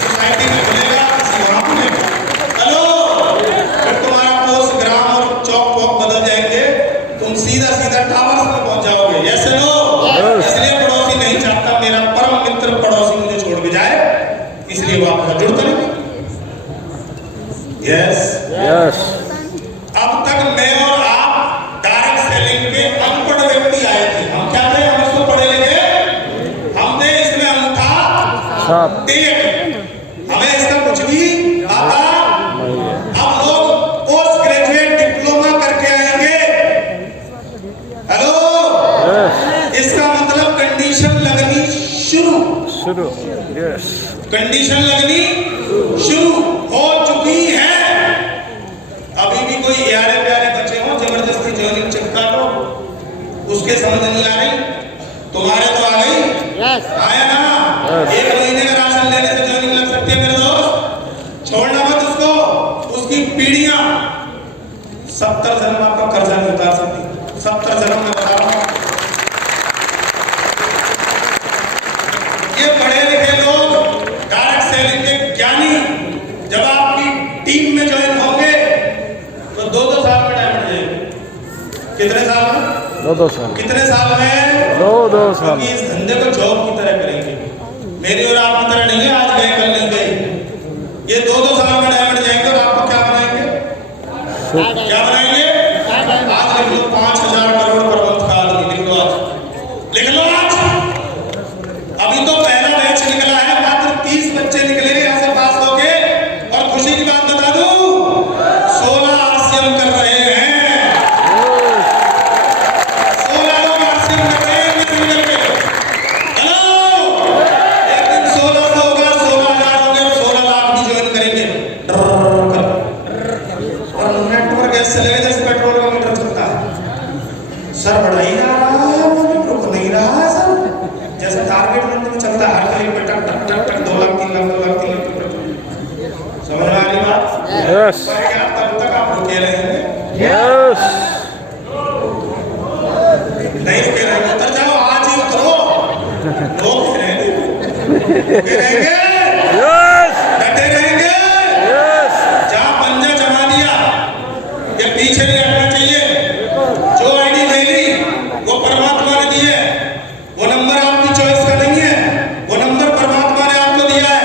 सोसाइटी में खुलेगा, किसी वहां खुलेगा। हेलो, फिर तुम्हारा पोस्ट ग्राम और चौक पॉक बदल जाएंगे, तुम सीधा सीधा टावर्स में पहुंच जाओगे। Yes no? इसलिए पड़ोसी नहीं चाहता मेरा परम मित्र पड़ोसी मुझे छोड़ के जाए, इसलिए वो आपका जुड़ता नहीं। Yes yes. अब तक मैं और आप डायरेक्ट सेलिंग के अनपढ़ व्यक्ति आए थे। हम क्या थे? हम इसको पढ़े लिखे, हमने इसमें अंगूठा टेक, हमें इसका कुछ भी आता। हम लोग पोस्ट ग्रेजुएट डिप्लोमा करके आएंगे। हेलो, इसका मतलब कंडीशन लगनी शुरू। यस। कंडीशन लगनी शुरू हो चुकी है। अभी भी कोई यारे प्यारे बच्चे हो जबरदस्ती ज्वाइनिंग चिपका लो, उसके समझ नहीं आ रही, तुम्हारे तो आ गई। आया ना? 1 महीने का राशन लेने से ज्वाइनिंग लग सकती है मेरे दोस्त। छोड़ना मत उसको, उसकी पीढ़ियां 70 जन्म आपका कर्जा नहीं उतार सकती। 70 जन्म में बता रहा हूं। ये पढ़े लिखे लोग, डायरेक्ट सेलिंग के ज्ञानी, जब आपकी टीम में ज्वाइन होंगे तो 2-2 साल में डायमंड जाएंगे। कितने साल में? 2 साल। कितने साल में? 2 साल। क्योंकि इस धंधे को जॉब की तरह करेंगे। मेरी और आपकी तरह नहीं है आज गए कल नहीं गए। ये 2-2 साल में डायमंड जाएंगे और आपको क्या बनाएंगे? क्या बनाएंगे? आज लिख लो 5000 करोड़ पर मंथ का आदमी। लिख लो आज, लिख लो आज। अभी तो पहला बैच निकला है, मात्र 30 बच्चे निकले यहाँ से पास होके। और खुशी की बात बता दूं, सर बढ़ ही जा रहा है, रुक नहीं रहा है सर। जैसे टारगेट में चलता है हर क्लिक पे टक टक टक टक 2 लाख 3 लाख 2 लाख 3 लाख। समझ में आ रही बात? यस पर क्या तब तक आप रुके रहेंगे? यस नहीं रुके रहेंगे, उतर जाओ, आज ही उतरो। लोग रुके रहेंगे, यस डटे रहेंगे। यस जहां पंजा जमा दिया ये पीछे नहीं हटना चाहिए। जो आईडी ले ली वो परमात्मा ने दी है, वो नंबर आपकी चॉइस का नहीं है, वो नंबर परमात्मा ने आपको दिया है।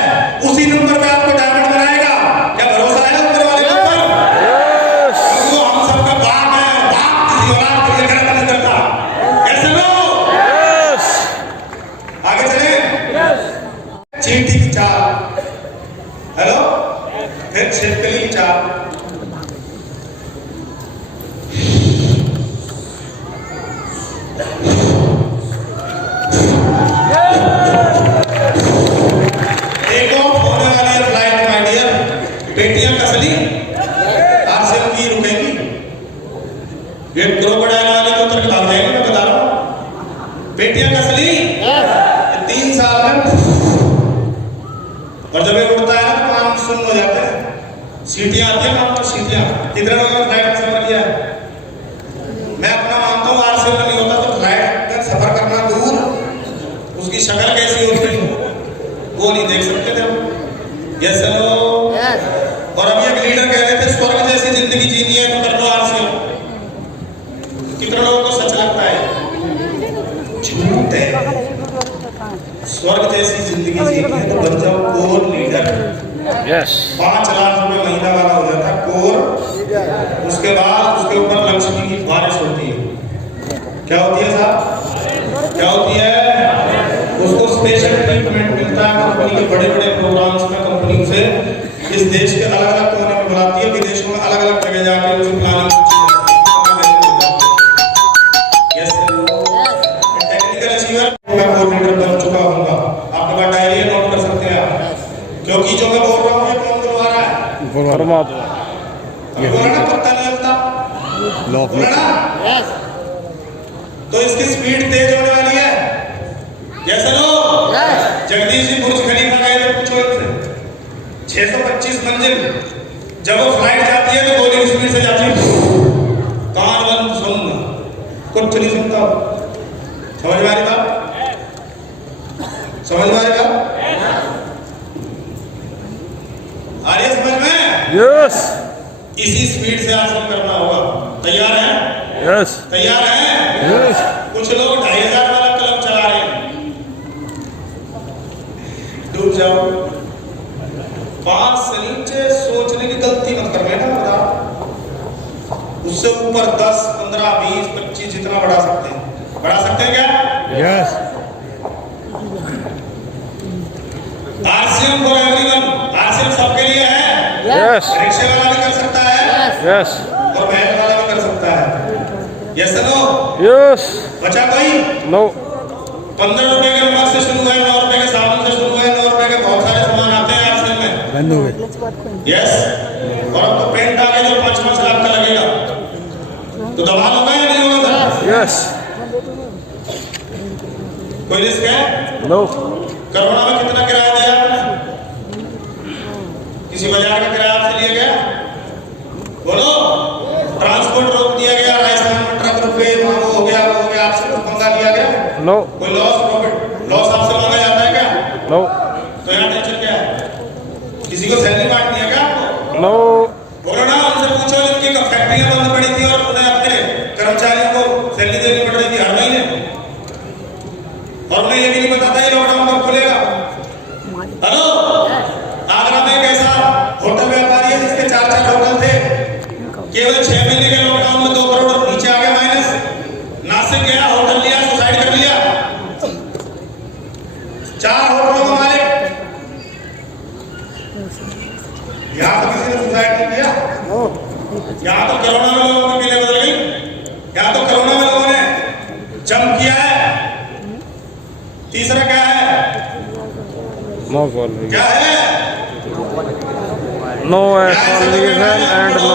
उसी नंबर पे आपको डायमंड बनाएगा। क्या भरोसा है ऊपर वाले नंबर? क्योंकि वो हम सबका बाप है और बाप किसी औलाद को ये गलत नहीं करता। कैसे लो? यस आगे चले। चींटी की चाल, हेलो, फिर छिपकली की चाल। टेक ऑफ होने वाली है फ्लाइट माय डियर। पेटियां कसली, आरसीएम की रुकेगी। ये क्रोकोडाइल वाले तो उतर के भाग जाएंगे, मैं बता रहा हूं। पेटियां कसली 3 साल में, और जब ये उड़ता है ना तो कान सुन्न हो जाते हैं। सीटियां आती है कान पर, सीटियां। कितने लोगों ने फ्लाइट में सफर किया है? मैं अपना मानता हूँ आरसीएम में नहीं होता तो फ्लाइट में सफर करना दूर, उसकी शक्ल कैसी होती है वो नहीं देख सकते थे हम। Yes hello. और अभी एक लीडर कह रहे थे स्वर्ग जैसी जिंदगी जीनी है तो कर लो आरसीएम। कितने लोगों को सच लगता है? झूठ है। स्वर्ग जैसी जिंदगी जीनी है तो बन जाओ कोर लीडर। यस 5 लाख रुपए महीना वाला हो जाता है कोर। उसके बाद उसके ऊपर लक्ष्मी की बारिश होती है। क्या होती है साहब? क्या होती है? उसको स्पेशल ट्रीटमेंट मिलता है कंपनी के बड़े बड़े प्रोग्राम्स में। कंपनी से इस देश के अलग अलग कोने में बुलाती है, विदेशों में अलग अलग जगह जाके उसे प्लानिंग टेक्निकल अचीवर। मैं कोऑर्डिनेटर बन चुका हूँ, आपके पास डायरी नोट कर सकते हैं आप, क्योंकि जो मैं बोल रहा हूँ ये कौन बुलवा रहा है? परमात्मा। अभी बोला ना पता नहीं लगता, बोला ना? तो इसकी स्पीड तेज होने वाली है। जैसे लो जगदीश जी बुर्ज खलीफा गए थे, पूछो इनसे 625 मंजिल। जब वो फ्लाइट जाती है तो गोली स्पीड से जाती है, कान बंद सुनना, कुछ नहीं सुनता। समझ में आ रही बात? समझ में आ रही बात? आ रही है समझ में? यस इसी स्पीड से आसन करना होगा। तैयार है? यस तैयार है? यस कुछ लोग 2500 वाला कलम चला रहे हैं। डूब जाओ। 5 से नीचे सोचने की गलती मत कर लेना, बता। उससे ऊपर 10, 15, 20, 25 जितना बढ़ा सकते हैं। बढ़ा सकते हैं क्या? Yes RCM for everyone. RCM सबके लिए है। यस रिक्शे वाला भी कर सकता है यस और बैल वाला भी कर सकता है। Yes no? यस बचा कोई? नो 15 रुपए के नमक से शुरू है, 9 रुपए के साबुन से शुरू है, 9 रुपए के बहुत सारे सामान आते हैं आरसीएम में। यस। और अब तो पेंट आ गया जो 5-5 लाख का लगेगा, तो दबा लोगे या नहीं होगा सर? यस कोई रिस्क है? नो कोरोना में कितना किराया दिया आपने? किसी बाजार का किराया आपसे लिया गया? बोलो। ट्रांसपोर्ट रोक दिया गया, राजस्थान में ट्रक रुके, वो हो गया, आपसे कुछ पंगा लिया गया? नो कोई लॉस प्रॉफिट लॉस आपसे मांगा जाता है क्या? नो तो यहाँ टेंशन क्या है? किसी को सैलरी बांटनी है क्या आपको? नो बोलो ना, उनसे पूछो जिनकी फैक्ट्रियां बंद पड़ी थी और उन्हें अपने कर्मचारियों को सैलरी देनी पड़ रही थी हर महीने, और उन्हें ये भी नहीं पता था ये लॉकडाउन कब खुलेगा। हेलो, आगरा में एक ऐसा होटल व्यापारी है जिसके 4-4 होटल थे, केवल 6 महीने के लॉकडाउन में 2 करोड़ नीचे आ गया माइनस। नासिक गया, होटल लिया, सुसाइड कर लिया। 4 होटलों का मालिक। यहाँ तो किसी ने सुसाइड नहीं किया। यहाँ तो कोरोना में लोगों की किले बदल गई। यहाँ तो कोरोना में लोगों ने जंप किया है। तीसरा क्या है? नो क्या है? नो एक्सप्लेनेशन एंड नो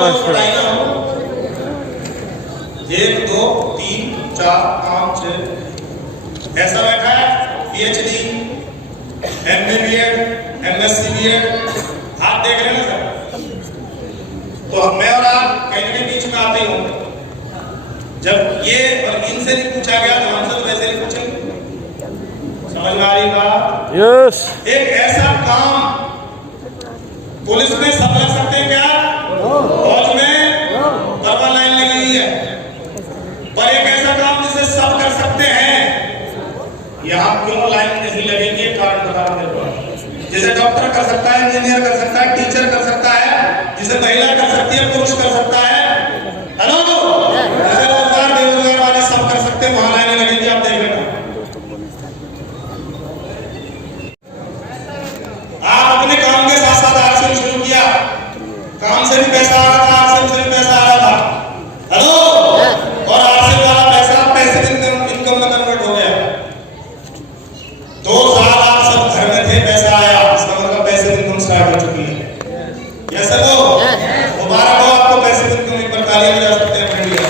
1 2 3 4 5 6 ऐसा बैठा है PhD MA BEd MSc BEd, हाथ देख रहे ना सर। तो मैं और आप कहीं ना कहीं बीच में आते ही होंगे। जब ये और इनसे नहीं पूछा गया तो हमसे तो वैसे नहीं पूछेंगे। समझ में आ रही बात? यस। एक ऐसा काम पुलिस में सब लग सकते हैं क्या? फौज में डबल लाइन लगी हुई है, पर एक ऐसा काम जिसे सब कर सकते हैं, यहाँ क्यों लाइन नहीं लगेगी? कारण बता दे। जिसे डॉक्टर कर सकता है, इंजीनियर कर सकता है, टीचर कर सकता है, जिसे महिला कर सकती है, पुरुष कर सकता है, हेलो, जिसे रोजगार बेरोजगार वाले सब कर सकते हैं, वहां लाइनें लगेंगी। आप देख लेना। आप अपने काम के साथ साथ आरक्षण शुरू किया, काम से भी पैसा आ रहा था, आरक्षण से भी पैसा आ रहा था, हेलो, और आरक्षण वाला पैसा पैसे इनकम में कन्वर्ट हो गया। 2 साल आप सब घर में थे, पैसा आया, इसका मतलब पैसे इनकम स्टार्ट हो चुकी है। यस सर, दोबारा को आपको पैसे इनकम एक बार तालियां बजा सकते हैं अपने लिए।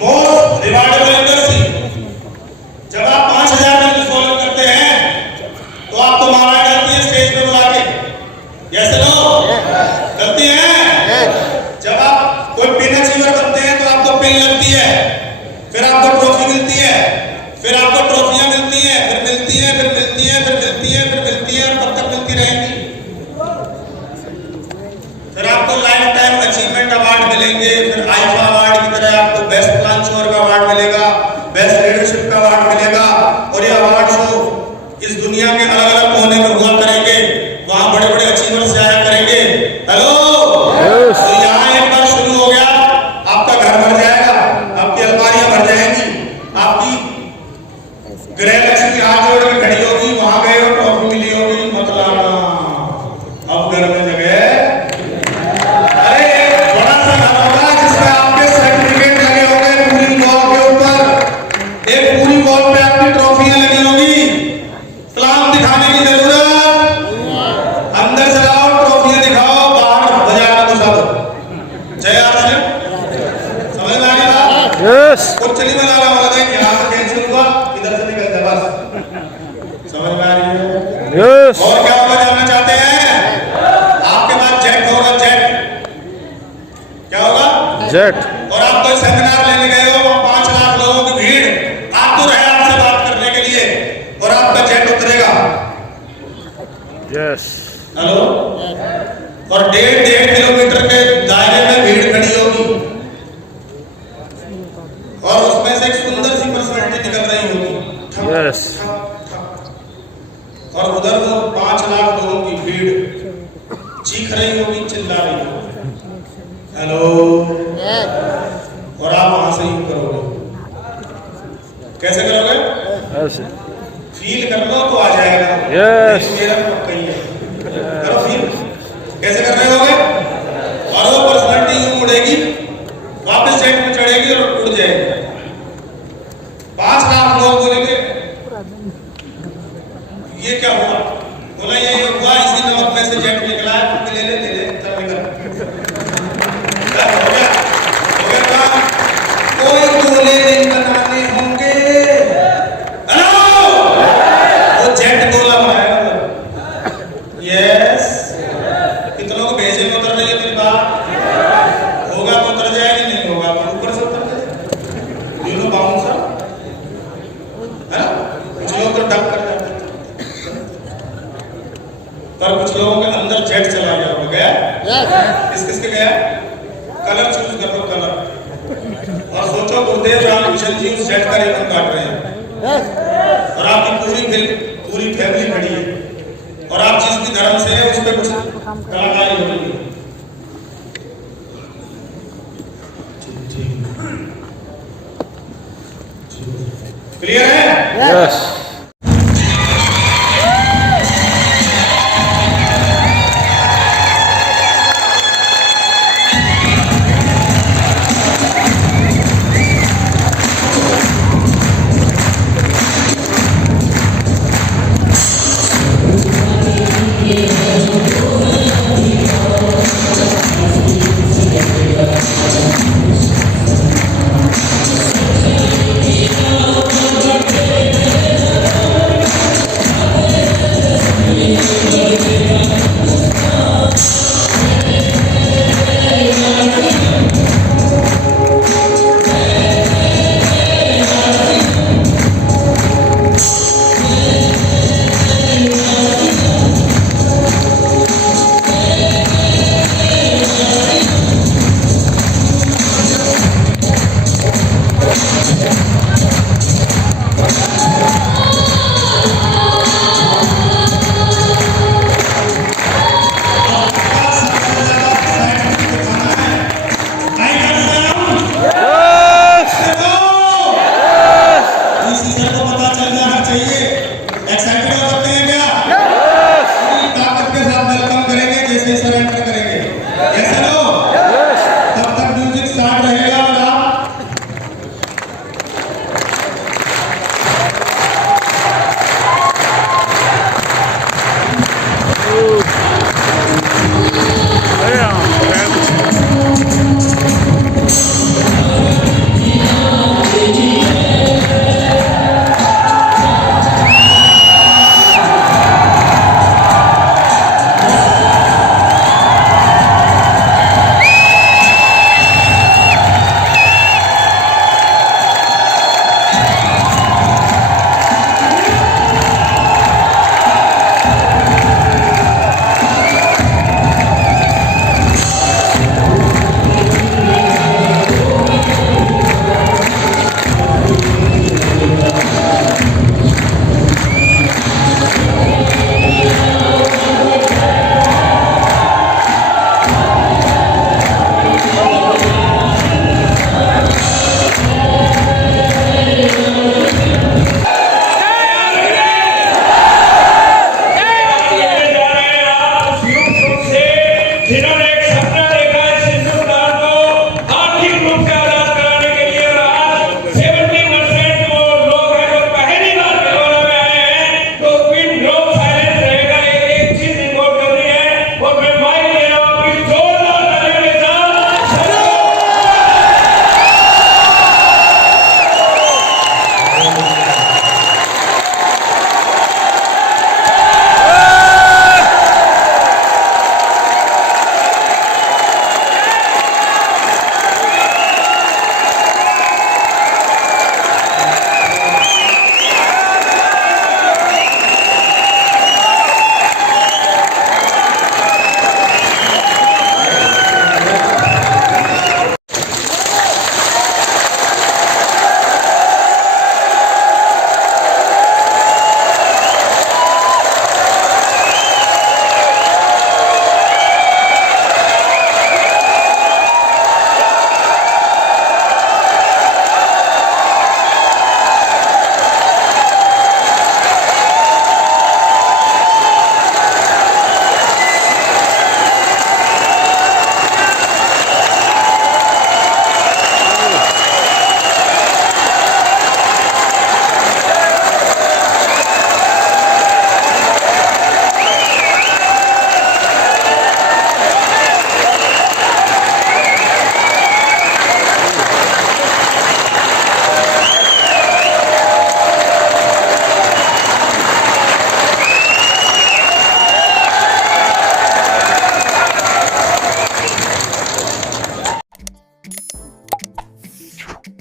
मोस्ट रिवार्डेबल इंडस्ट्री, जब आप 5000 में फॉलो करते हैं तो आपको मारा जाती है स्टेज पे बुला के। यस नो, करती है। जब आप कोई पिन अचीवर बनते हैं तो आपको पिन लगती है, फिर आपको ट्रॉफी मिलती है, फिर आपको ट्रॉफियां मिलती हैं, फिर मिलती है, फिर मिलती है, फिर मिलती है, फिर मिलती है, और कब तक मिलती रहेंगी? फिर आपको लाइफ टाइम अचीवमेंट अवार्ड मिलेंगे, फिर आईफा अवार्ड की तरह आपको बेस्ट प्लान श्योर का अवार्ड मिलेगा, बेस्ट लीडरशिप का अवार्ड मिलेगा, और ये अवार्ड शो इस दुनिया के अलग अलग कोने में हुआ करेंगे, वहां बड़े बड़े अचीवर्स जाया करेंगे। हेलो, तो यहाँ एक बार शुरू हो गया, आपका घर भर जाएगा, आपकी अलमारियां भर जाएंगी, आपकी गृह लक्ष्मी हाथ जोड़ के खड़ी होगी, वहां गए और ट्रॉफी मिली होगी, मतलब अब घर में जगह। अरे एक बड़ा सा घर होगा जिसमें आपके सर्टिफिकेट लगे होंगे पूरी वॉल के ऊपर, एक पूरी वॉल पे आपकी ट्रॉफियां लगी होगी, सलाम दिखाने की जरूरत, अंदर से लाओ ट्रॉफियां दिखाओ, बाहर बाजार में घुसा दो। जय आर समझ में आ रही बात? यस। कुछ चली बना रहा होगा कि यहाँ से कैंसिल हुआ, इधर से निकल जाए बस। समझ में आ रही है? यस। और क्या होगा जानना चाहते हैं? आपके पास जेट होगा, जेट क्या होगा? जेट। और आप कोई सेमिनार लेने गए हो, वहाँ 5 लाख लोगों की भीड़ आतुर है आपसे बात करने के लिए, और आपका जेट उतरेगा। यस। हेलो, और 1.5 किलोमीटर के दायरे में भीड़ खड़ी होगी, और उसमें से एक सुंदर सी पर्सनालिटी निकल रही होगी। यस। और उधर वो 5 लाख लोगों की भीड़ चीख रही होगी, चिल्ला रही होगी, हेलो, और आप वहां से ही करोगे। कैसे करोगे? ऐसे। फील कर लो तो आ जाएगा। यस। मेरा पक्का ही है, करो फील। कैसे कर रहे होगे? और वो पर्सनालिटी यूं उड़ेगी, वापस जेट में चढ़ेगी और उड़ जाएगी। 5 लाख लोग बोलेंगे ये क्या हुआ? बोला ये हुआ इसी नमक में से जेट निकला है, ले ले चल निकल। हो गया काम। कोई गोले नहीं बनाने होंगे, हेलो, वो जेट गोला बनाएगा। यस, कितनों को भेजे में उतर रही है मेरी बात? होगा तो उतर जाएगी, नहीं होगा तो ऊपर से उतर जाएगी। यू नो बाउंसर, है ना? कुछ लोग तो डक कर जाते हैं, पर कुछ लोगों के अंदर जेट चला गया। किस किस के गया? कलर चूज कर लो, कलर, और सोचो गुरुदेव रामकृष्ण जी उस जेट का रिबन काट रहे हैं, और आपकी पूरी फैमिली खड़ी है, और आप जिस भी धर्म से है उस पर कुछ कलाकारी हो रही है। क्लियर है? यस। Yeah. यस हेलो, तब तक म्यूजिक स्टार्ट रहेगा और आप जिन्होंने एक सपना देखा है हिंदुस्तान को आर्थिक रूप से आजाद कराने के लिए, और आज 70% वो लोग हैं जो पहली बार कोरोना में आए हैं, तो पिन ड्रॉप साइलेंस रहेगा। एक चीज रिपोर्ट करनी है और मैं माइक ले रहा हूँ कि जोरदार तालियों के साथ you